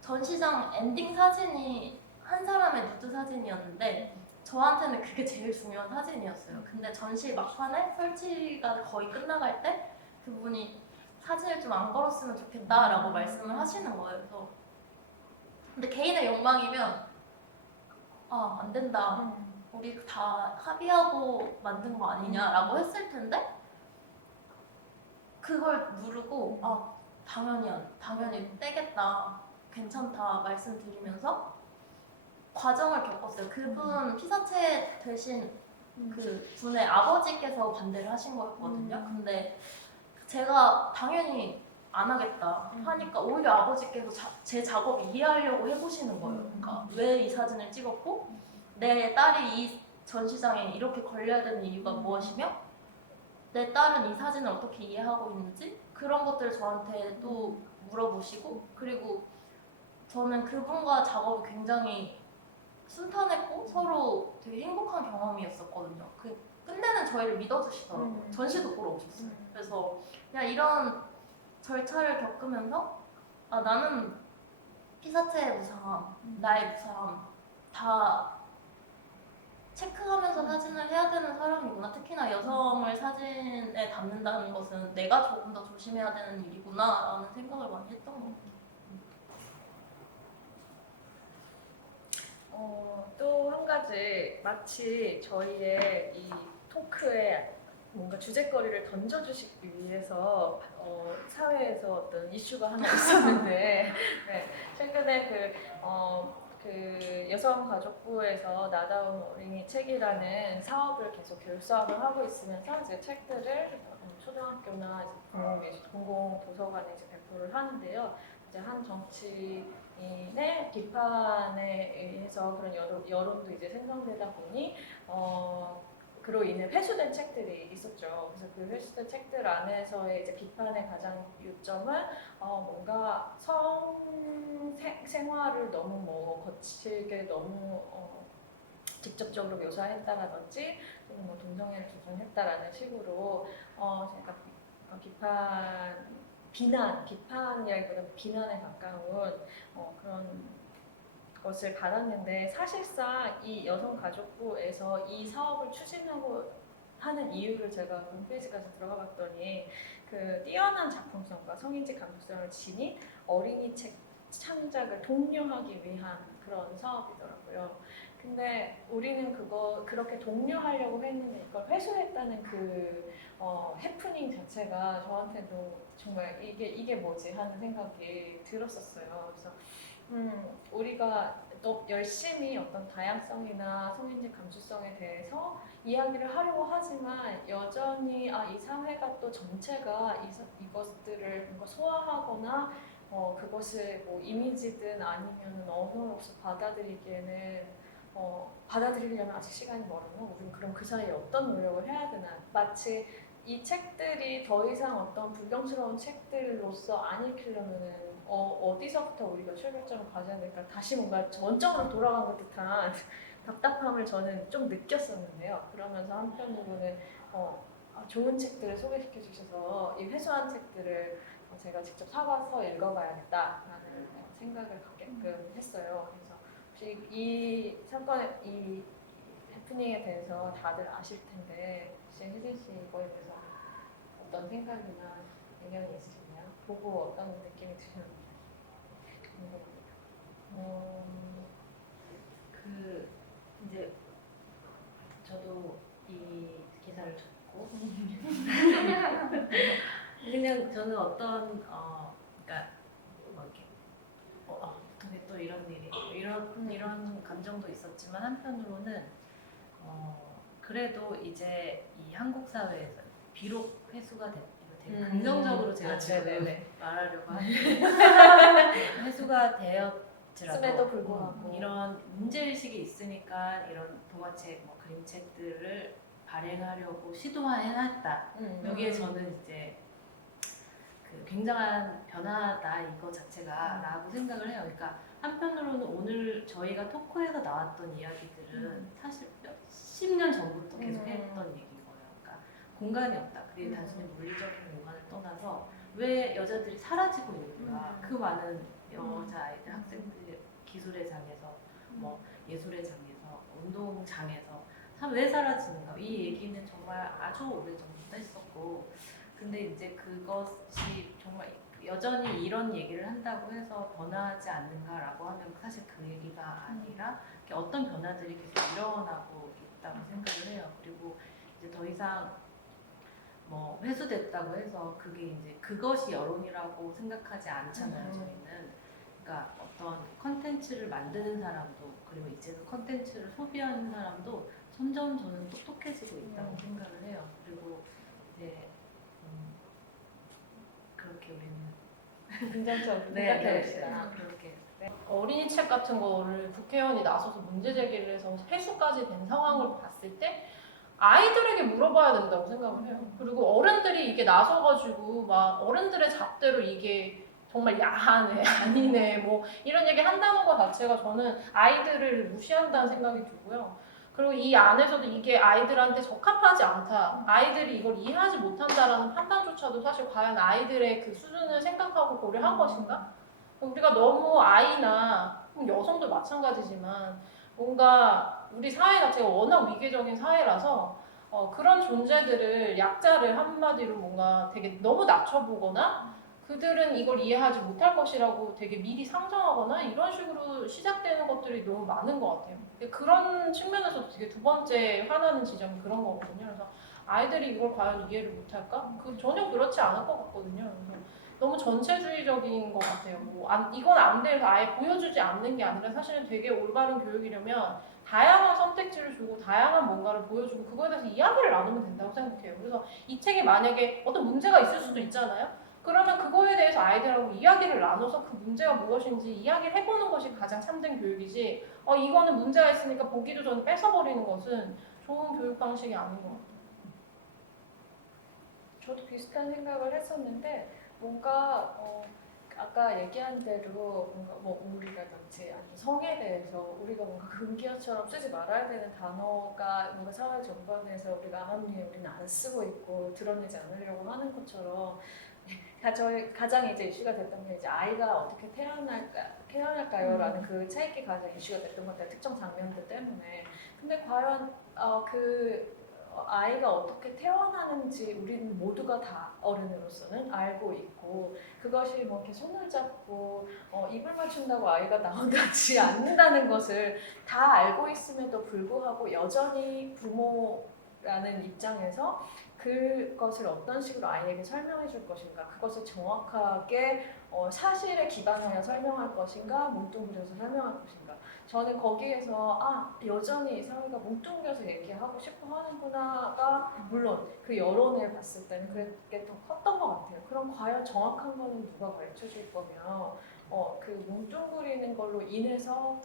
전시장 엔딩 사진이 한 사람의 누드 사진이었는데 저한테는 그게 제일 중요한 사진이었어요. 근데 전시 막판에 설치가 거의 끝나갈 때 그분이 사진을 좀 안 걸었으면 좋겠다라고 말씀을 하시는 거예요. 그래서 근데 개인의 욕망이면 안 된다. 우리 다 합의하고 만든 거 아니냐라고 했을 텐데 그걸 누르고 당연히 떼겠다. 괜찮다 말씀드리면서 과정을 겪었어요. 그분 피사체 되신 그 분의 아버지께서 반대를 하신 거였거든요. 근데 제가 당연히 안 하겠다 하니까 오히려 아버지께서 제 작업을 이해하려고 해보시는 거예요. 그러니까 왜 이 사진을 찍었고 내 딸이 이 전시장에 이렇게 걸려야 되는 이유가 무엇이며 내 딸은 이 사진을 어떻게 이해하고 있는지 그런 것들을 저한테 또 물어보시고 그리고 저는 그분과 작업이 굉장히 순탄했고 서로 되게 행복한 경험이었었거든요. 끝내는 저희를 믿어주시더라고요. 전시도 보러 오셨어요. 그래서 그냥 이런 절차를 겪으면서 나는 피사체의 무상함, 나의 무상함 다 체크하면서 사진을 해야 되는 사람이구나. 특히나 여성을 사진에 담는다는 것은 내가 조금 더 조심해야 되는 일이구나 라는 생각을 많이 했던 것 같아요. 또 한 가지 마치 저희의 이 토크에 뭔가 주제거리를 던져주시기 위해서 사회에서 어떤 이슈가 하나 있었는데 네, 최근에 그 여성가족부에서 나다운 어린이 책이라는 사업을 계속 교육사업을 하고 있으면서 이제 책들을 초등학교나 공공 도서관에 이제 배포를 하는데요. 이제 한 정치인의 비판에 의해서 그런 여론도 이제 생성되다 보니 그로 인해 회수된 책들이 있었죠. 그래서 그 회수된 책들 안에서의 이제 비판의 가장 요점은 뭔가 생활을 너무 거칠게 너무 직접적으로 묘사했다라든지 또는 동성애를 조장했다라는 식으로 제가 비판이라기보다 비난에 가까운 그런 것을 받았는데 사실상 이 여성가족부에서 이 사업을 추진하고 하는 이유를 제가 홈페이지 가서 들어가 봤더니 그 뛰어난 작품성과 성인지 감수성을 지닌 어린이 책 창작을 독려하기 위한 그런 사업이더라고요. 근데 우리는 그렇게 독려하려고 했는데 이걸 회수했다는 그 해프닝 자체가 저한테도 정말 이게 뭐지 하는 생각이 들었었어요. 그래서 우리가 또 열심히 어떤 다양성이나 성인지 감수성에 대해서 이야기를 하려고 하지만 여전히 이 사회가 또 전체가 이것들을 뭔가 소화하거나 그것을 뭐 이미지든 아니면 언어로서 받아들이려면 아직 시간이 멀어요. 우리는 그럼 그 사이에 어떤 노력을 해야 되나? 마치 이 책들이 더 이상 어떤 불경스러운 책들로서 안 읽히려면은 어디서부터 우리가 출발점을 가져야 될까? 다시 뭔가 원점으로 돌아간 것 듯한 답답함을 저는 좀 느꼈었는데요. 그러면서 한편으로는 좋은 책들을 소개시켜 주셔서 이 회수한 책들을 제가 직접 사와서 읽어봐야겠다라는 생각을 갖게끔 했어요. 그래서 혹시 이 사건, 이 해프닝에 대해서 다들 아실 텐데 혹시 혜진 씨 이거에 대해서 어떤 생각이나 의견이 있으시나요? 보고 어떤 느낌이 드셨는지 궁금합니다. 그 이제 저도 이 기사를 듣고 그냥 저는 어떤 그러니까 뭐 이렇게 어떻게 또 이런 일이 이런 감정도 있었지만 한편으로는 그래도 이제 이 한국 사회에서 비록 회수가 됐 되게 긍정적으로 제가 지금 말하려고 하는데 회수가 되었지라도 씀에도 불구하고 이런 문제의식이 있으니까 이런 동화책, 뭐 그림책들을 발행하려고 시도해놨다. 여기에 저는 이제 그 굉장한 변화다 이거 자체가 라고 생각을 해요. 그러니까 한편으로는 오늘 저희가 토크에서 나왔던 이야기들은 사실 몇십 년 전부터 계속 했던 얘기인 거예요. 그러니까 공간이 없다. 그게 단순히 물리적인 공간을 떠나서 왜 여자들이 사라지고 있는가. 그 많은 여자아이들, 학생들 기술의 장에서 뭐 예술의 장에서 운동 장에서 왜 사라지는가. 이 얘기는 정말 아주 오래전부터 했었고 근데 이제 그것이 정말 여전히 이런 얘기를 한다고 해서 변화하지 않는가라고 하면 사실 그 얘기가 아니라 어떤 변화들이 계속 일어나고 있다고 생각을 해요. 그리고 이제 더 이상 뭐 회수됐다고 해서 그게 이제 그것이 여론이라고 생각하지 않잖아요. 저희는 그러니까 어떤 컨텐츠를 만드는 사람도 그리고 이제 그 컨텐츠를 소비하는 사람도 점점 저는 똑똑해지고 있다고 생각을 해요. 그리고 이제 그렇게 우리는 긍정적으로 네, 생각해봅시다. 그렇게 어린이 책 같은 거를 국회의원이 나서서 문제 제기를 해서 회수까지 된 상황을 봤을 때 아이들에게 물어봐야 된다고 생각을 해요. 그리고 어른들이 이게 나서가지고 막 어른들의 잣대로 이게 정말 야하네, 아니네, 뭐 이런 얘기 한다는 것 자체가 저는 아이들을 무시한다는 생각이 들고요. 그리고 이 안에서도 이게 아이들한테 적합하지 않다, 아이들이 이걸 이해하지 못한다라는 판단조차도 사실 과연 아이들의 그 수준을 생각하고 고려한 것인가? 우리가 너무 아이나 여성도 마찬가지지만 뭔가 우리 사회 자체가 워낙 위계적인 사회라서 그런 존재들을 약자를 한마디로 뭔가 되게 너무 낮춰보거나 그들은 이걸 이해하지 못할 것이라고 되게 미리 상정하거나 이런 식으로 시작되는 것들이 너무 많은 것 같아요. 그런 측면에서 되게 두 번째 화나는 지점이 그런 거거든요. 그래서 아이들이 이걸 과연 이해를 못할까? 전혀 그렇지 않을 것 같거든요. 그래서 너무 전체주의적인 것 같아요. 이건 안 돼서 아예 보여주지 않는 게 아니라 사실은 되게 올바른 교육이려면 다양한 선택지를 주고 다양한 뭔가를 보여주고 그거에 대해서 이야기를 나누면 된다고 생각해요. 그래서 이 책이 만약에 어떤 문제가 있을 수도 있잖아요. 그러면 그거에 대해서 아이들하고 이야기를 나눠서 그 문제가 무엇인지 이야기를 해보는 것이 가장 참된 교육이지 이거는 문제가 있으니까 보기도 전에 뺏어버리는 것은 좋은 교육 방식이 아닌 것 같아요. 저도 비슷한 생각을 했었는데 뭔가 아까 얘기한 대로 뭔가 뭐 우울이라든지 아니면 성에 대해서 우리가 뭔가 금기어처럼 쓰지 말아야 되는 단어가 뭔가 사회 전반에서 우리가 암암리에 우리는 안 쓰고 있고 드러내지 않으려고 하는 것처럼 저희 가장 이제 이슈가 됐던 게 이제 아이가 어떻게 태어날까요라는 그 책이 가장 이슈가 됐던 것 같아요. 특정 장면들 때문에. 근데 과연 그 아이가 어떻게 태어나는지 우리는 모두가 다 어른으로서는 알고 있고 그것이 뭐 이렇게 손을 잡고 입을 맞춘다고 아이가 나오지 않는다는 것을 다 알고 있음에도 불구하고 여전히 라는 입장에서 그것을 어떤 식으로 아이에게 설명해 줄 것인가, 그것을 정확하게 사실에 기반하여 설명할 것인가, 뭉뚱그려서 설명할 것인가. 저는 거기에서 여전히 사회가 뭉뚱그려서 얘기하고 싶어 하는구나가 물론 그 여론을 봤을 때는 그게 더 컸던 것 같아요. 그럼 과연 정확한 거는 누가 가르쳐 줄 거며 그 뭉뚱그리는 걸로 인해서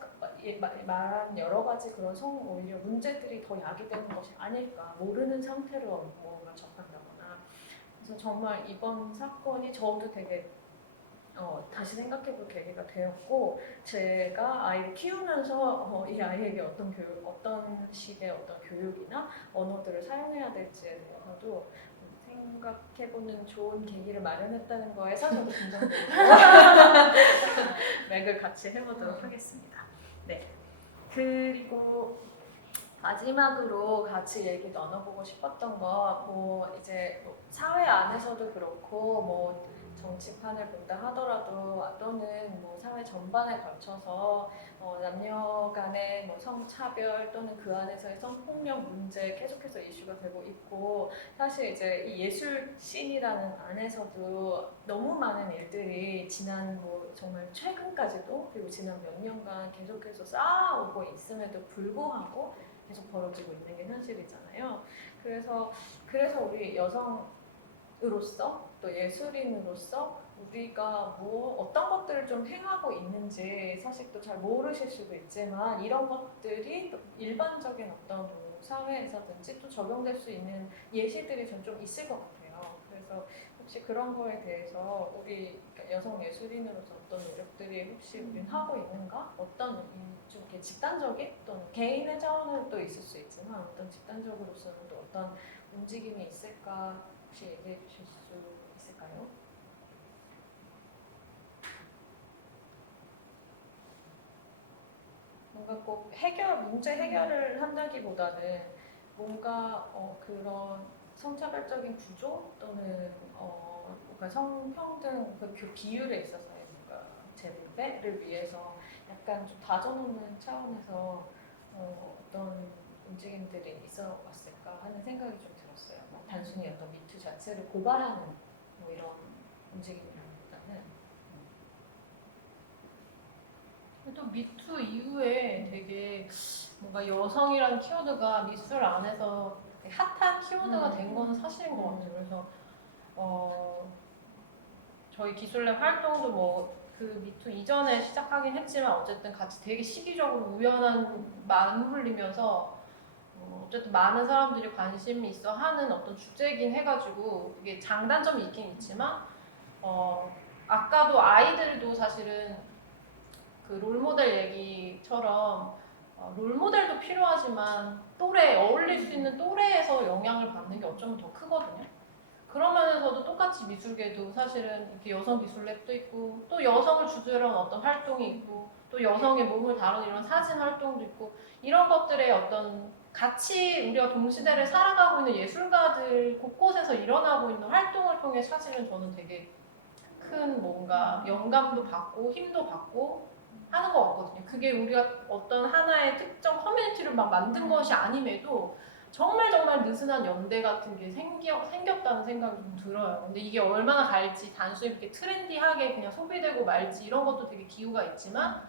말한 여러 가지 그런 오히려 문제들이 더 야기되는 것이 아닐까, 모르는 상태로 뭔가 접한다거나. 그래서 정말 이번 사건이 저도 되게 다시 생각해볼 계기가 되었고, 제가 아이를 키우면서 이 아이에게 어떤 식의 어떤 교육이나 언어들을 사용해야 될지에 대해서도 생각해보는 좋은 계기를 마련했다는 거에서 저도 긍정적이고 맥을 같이 해보도록 하겠습니다. 네. 그리고 마지막으로 같이 얘기 나눠보고 싶었던 거, 이제 사회 안에서도 그렇고, 정치판을 본다 하더라도 또는 사회 전반에 걸쳐서 남녀 간의 성차별 또는 그 안에서의 성폭력 문제 계속해서 이슈가 되고 있고, 사실 이제 이 예술 씬이라는 안에서도 너무 많은 일들이 지난 정말 최근까지도 그리고 지난 몇 년간 계속해서 쌓아오고 있음에도 불구하고 계속 벌어지고 있는 게 현실이잖아요. 그래서 우리 여성으로서 또 예술인으로서 우리가 어떤 것들을 좀 행하고 있는지 사실 또 잘 모르실 수도 있지만, 이런 것들이 또 일반적인 어떤 사회에서든지 또 적용될 수 있는 예시들이 좀 있을 것 같아요. 그래서 혹시 그런 거에 대해서 우리 여성 예술인으로서 어떤 노력들이 혹시 우리는 하고 있는가? 어떤 좀 이렇게 집단적인 또는 개인의 차원은 또 있을 수 있지만 어떤 집단적으로서는 또 어떤 움직임이 있을까 혹시 얘기해 주실 수 있을까요? 뭔가 꼭 문제 해결을 한다기보다는 뭔가 그런 성차별적인 구조 또는 뭔가 성평등 그 기율에 있어서의 뭔가 재배를 위해서 약간 좀 다져놓는 차원에서 어떤 움직임들이 있어 왔을까 하는 생각이 좀 들었어요. 단순히 어떤 미투 자체를 고발하는 이런 움직임이라기보다는. 또 미투 이후에 되게 뭔가 여성이라는 키워드가 미술 안에서 되게 핫한 키워드가 된 거는 사실인 것 같아요. 그래서 저희 기술랩 활동도 그 미투 이전에 시작하긴 했지만 어쨌든 같이 되게 시기적으로 우연한 맞물리면서 어쨌든 많은 사람들이 관심이 있어 하는 어떤 주제긴 해가지고 이게 장단점이 있긴 있지만 아까도 아이들도 사실은 그 롤모델 얘기처럼 롤모델도 필요하지만 어울릴 수 있는 또래에서 영향을 받는 게 어쩌면 더 크거든요. 그런 면에서도 똑같이 미술계도 사실은 이렇게 여성 기술랩도 있고 또 여성을 주제로 한 어떤 활동이 있고 또 여성의 몸을 다루는 이런 사진 활동도 있고 이런 것들의 어떤 같이 우리가 동시대를 살아가고 있는 예술가들 곳곳에서 일어나고 있는 활동을 통해 사실은 저는 되게 큰 뭔가 영감도 받고 힘도 받고 하는 것 같거든요. 그게 우리가 어떤 하나의 특정 커뮤니티를 막 만든 것이 아님에도 정말 느슨한 연대 같은 게 생겼다는 생각이 좀 들어요. 근데 이게 얼마나 갈지 단순히 이렇게 트렌디하게 그냥 소비되고 말지 이런 것도 되게 기우가 있지만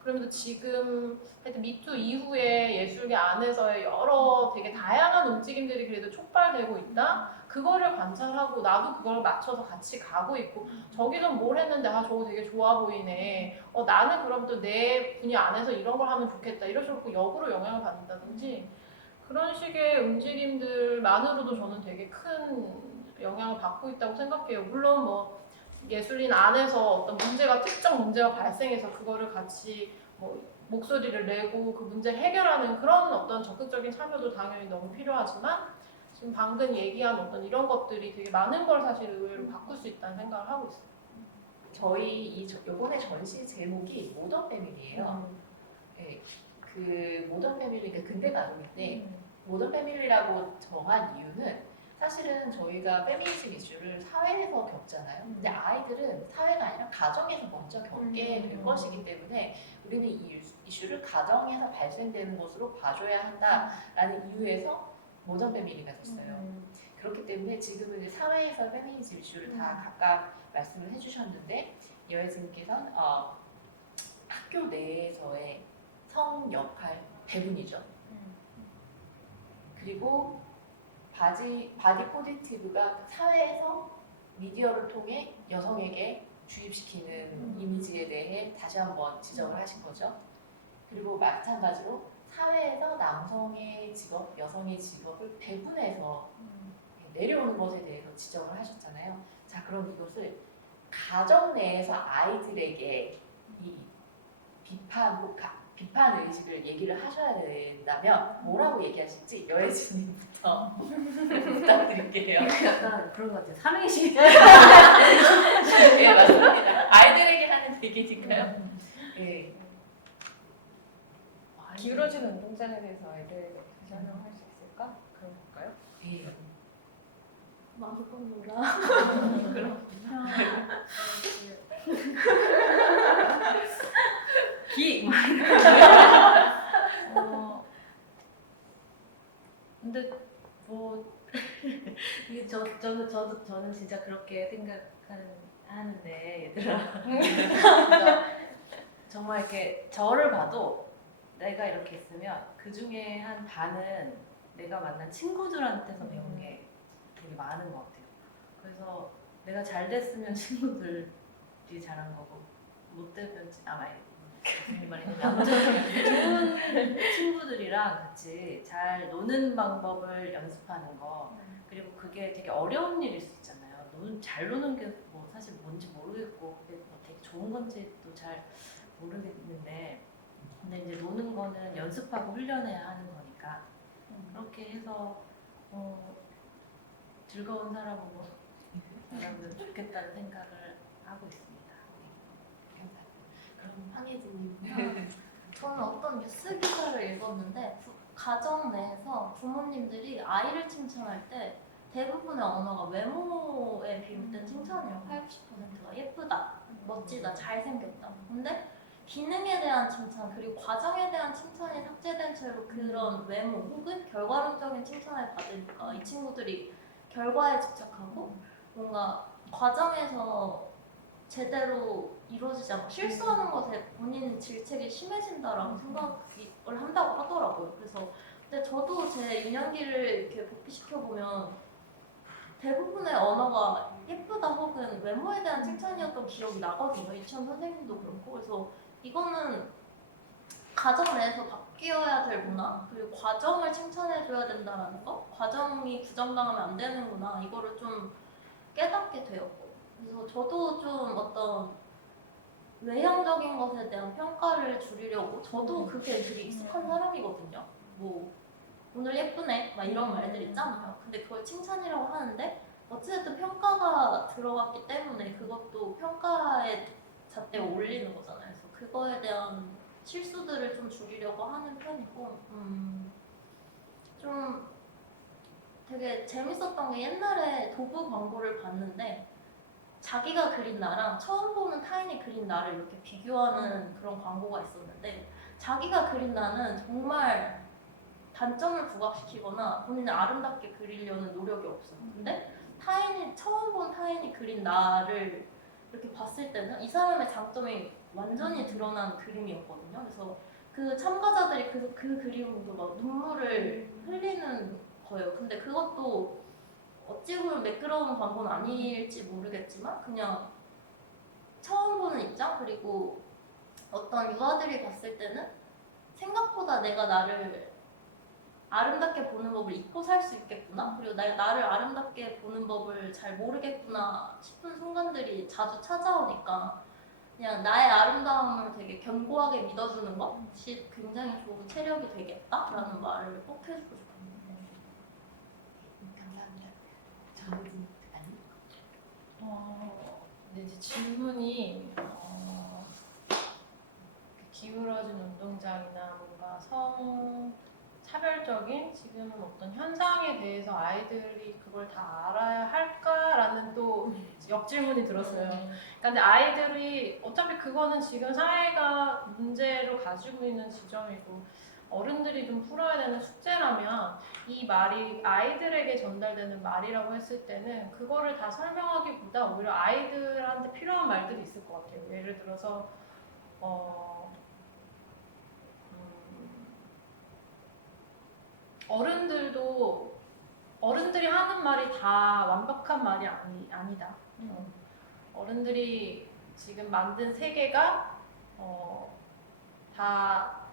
그러면서 지금 하여튼 미투 이후에 예술계 안에서의 여러 되게 다양한 움직임들이 그래도 촉발되고 있다. 그거를 관찰하고 나도 그걸 맞춰서 같이 가고 있고 저기선 뭘 했는데 저거 되게 좋아 보이네. 나는 그럼 또 내 분야 안에서 이런 걸 하면 좋겠다. 이런 식으로 역으로 영향을 받는다든지 그런 식의 움직임들만으로도 저는 되게 큰 영향을 받고 있다고 생각해요. 물론 예술인 안에서 어떤 특정 문제가 발생해서 그거를 같이 목소리를 내고 그 문제를 해결하는 그런 어떤 적극적인 참여도 당연히 너무 필요하지만 지금 방금 얘기한 어떤 이런 것들이 되게 많은 걸 사실 의외로 바꿀 수 있다는 생각을 하고 있어요. 저희 요번에 전시 제목이 모던 패밀리예요. 네, 그 모던 패밀리가 근대 가족인데 모던 패밀리라고 정한 이유는 사실은 저희가 페미니즘 이슈를 사회에서 겪잖아요. 근데 아이들은 사회가 아니라 가정에서 먼저 겪게 될 것이기 때문에 우리는 이 이슈를 가정에서 발생되는 것으로 봐줘야 한다라는 이유에서 모던 페밀리가 됐어요. 그렇기 때문에 지금은 이제 사회에서 페미니즘 이슈를 다 각각 말씀을 해주셨는데 여혜진께서는 학교 내에서의 성 역할 배분이죠. 그리고 바디 포지티브가 사회에서 미디어를 통해 여성에게 주입시키는 이미지에 대해 다시 한번 지적을 하신 거죠. 그리고 마찬가지로 사회에서 남성의 직업, 여성의 직업을 배분해서 내려오는 것에 대해서 지적을 하셨잖아요. 자, 그럼 이것을 가정 내에서 아이들에게 이 비판 의식을 얘기를 하셔야 된다면 뭐라고 얘기하실지 여혜진님부터 부탁드릴게요. 약간 그런 것 같아요. 삼행시. 네, 맞습니다. 아이들에게 하는 얘기니까요. 네. 기울어진 운동장에 대해서 아이들에게 설명할 수 있을까? 그런 걸까요? 네. 마음껏 놀아. 기. 근데 뭐 이게 저는 진짜 그렇게 하는데 얘들아. 그러니까 정말 이렇게 저를 봐도 내가 이렇게 있으면 그 중에 한 반은 내가 만난 친구들한테서 배운 게 되게 많은 것 같아요. 그래서 내가 잘 됐으면 친구들이 잘한 거고 못 되면 무슨 말이냐면 아무튼 좋은 친구들이랑 같이 잘 노는 방법을 연습하는 거 그리고 그게 되게 어려운 일일 수 있잖아요. 잘 노는 게 뭐 사실 뭔지 모르겠고 그게 뭐 되게 좋은 건지도 잘 모르겠는데 근데 이제 노는 거는 연습하고 훈련해야 하는 거니까 그렇게 해서 즐거운 사람으로 살아면 좋겠다는 생각을 하고 있습니다. 그럼 황혜진님. 저는 어떤 뉴스 기사를 읽었는데 가정 내에서 부모님들이 아이를 칭찬할 때 대부분의 언어가 외모에 비롯된 칭찬이에요. 80%가 예쁘다, 멋지다, 잘생겼다. 근데 기능에 대한 칭찬 그리고 과정에 대한 칭찬이 삭제된 채로 그런 외모 혹은 결과론적인 칭찬을 받으니까 이 친구들이 결과에 집착하고 뭔가 과정에서 제대로 이루어지지 않고 실수하는 것에 본인 질책이 심해진다라고 생각을 한다고 하더라고요. 그래서 근데 저도 제 유년기를 이렇게 복귀시켜 보면 대부분의 언어가 예쁘다 혹은 외모에 대한 칭찬이었던 기억이 나거든요. 유치원 선생님도 그렇고 그래서 이거는 가정 내에서 바뀌어야 될 문화 그리고 과정을 칭찬해줘야 된다는 거 과정이 부정당하면 안 되는구나 이거를 좀 깨닫게 되었고 그래서 저도 좀 어떤 외형적인 것에 대한 평가를 줄이려고 저도 그게 되게 익숙한 사람이거든요. 뭐 오늘 예쁘네 막 이런 말들 있잖아요. 근데 그걸 칭찬이라고 하는데 어찌됐든 평가가 들어갔기 때문에 그것도 평가의 잣대에 올리는 거잖아요. 그래서 그거에 대한 실수들을 좀 줄이려고 하는 편이고 좀 되게 재밌었던 게 옛날에 도구 광고를 봤는데 자기가 그린 나랑 처음 보는 타인이 그린 나를 이렇게 비교하는 그런 광고가 있었는데 자기가 그린 나는 정말 단점을 부각시키거나 본인을 아름답게 그리려는 노력이 없어요. 근데 처음 본 타인이 그린 나를 이렇게 봤을 때는 이 사람의 장점이 완전히 드러난 그림이었거든요. 그래서 그 참가자들이 그 그림을 보고 막 눈물을 흘리는 거예요. 근데 그것도 어찌 보면 매끄러운 광고는 아닐지 모르겠지만 그냥 처음 보는 입장 그리고 어떤 유아들이 봤을 때는 생각보다 내가 나를 아름답게 보는 법을 잊고 살 수 있겠구나 그리고 나를 아름답게 보는 법을 잘 모르겠구나 싶은 순간들이 자주 찾아오니까 그냥 나의 아름다움을 되게 견고하게 믿어주는 것이 굉장히 좋은 체력이 되겠다라는 말을 꼭 해주고 싶어요. 감사합니다. 정혜진 아니? 근데 이제 질문이 기울어진 운동장이나 뭔가 차별적인 지금은 어떤 현상에 대해서 아이들이 그걸 다 알아야 할까라는 또 역질문이 들었어요. 그러니까 근데 아이들이 어차피 그거는 지금 사회가 문제로 가지고 있는 지점이고 어른들이 좀 풀어야 되는 숙제라면 이 말이 아이들에게 전달되는 말이라고 했을 때는 그거를 다 설명하기보다 오히려 아이들한테 필요한 말들이 있을 것 같아요. 예를 들어서 어른들이 하는 말이 다 완벽한 말이 아니다. 어른들이 지금 만든 세계가 다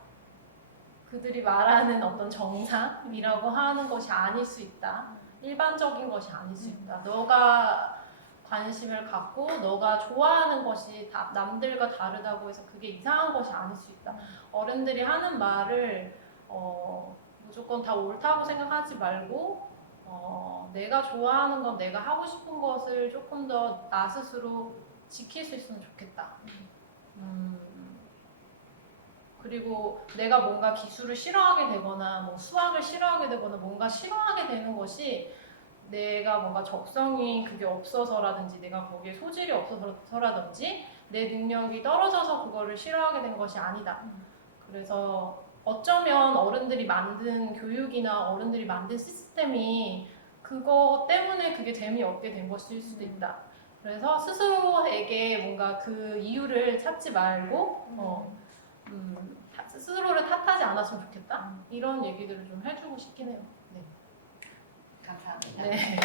그들이 말하는 어떤 정상이라고 하는 것이 아닐 수 있다. 일반적인 것이 아닐 수 있다. 너가 관심을 갖고 너가 좋아하는 것이 다 남들과 다르다고 해서 그게 이상한 것이 아닐 수 있다. 어른들이 하는 말을 무조건 다 옳다고 생각하지 말고 내가 좋아하는 것, 내가 하고 싶은 것을 조금 더 나 스스로 지킬 수 있으면 좋겠다. 그리고 내가 뭔가 기술을 싫어하게 되거나 뭐 수학을 싫어하게 되거나 뭔가 싫어하게 되는 것이 내가 뭔가 적성이 그게 없어서라든지 내가 거기에 소질이 없어서라든지 내 능력이 떨어져서 그거를 싫어하게 된 것이 아니다. 그래서 어쩌면 어른들이 만든 교육이나 어른들이 만든 시스템이 그거 때문에 그게 재미없게 된 것일 수도 있다. 그래서 스스로에게 뭔가 그 이유를 찾지 말고 스스로를 탓하지 않았으면 좋겠다. 이런 얘기들을 좀 해주고 싶긴 해요. 네. 감사합니다. 네.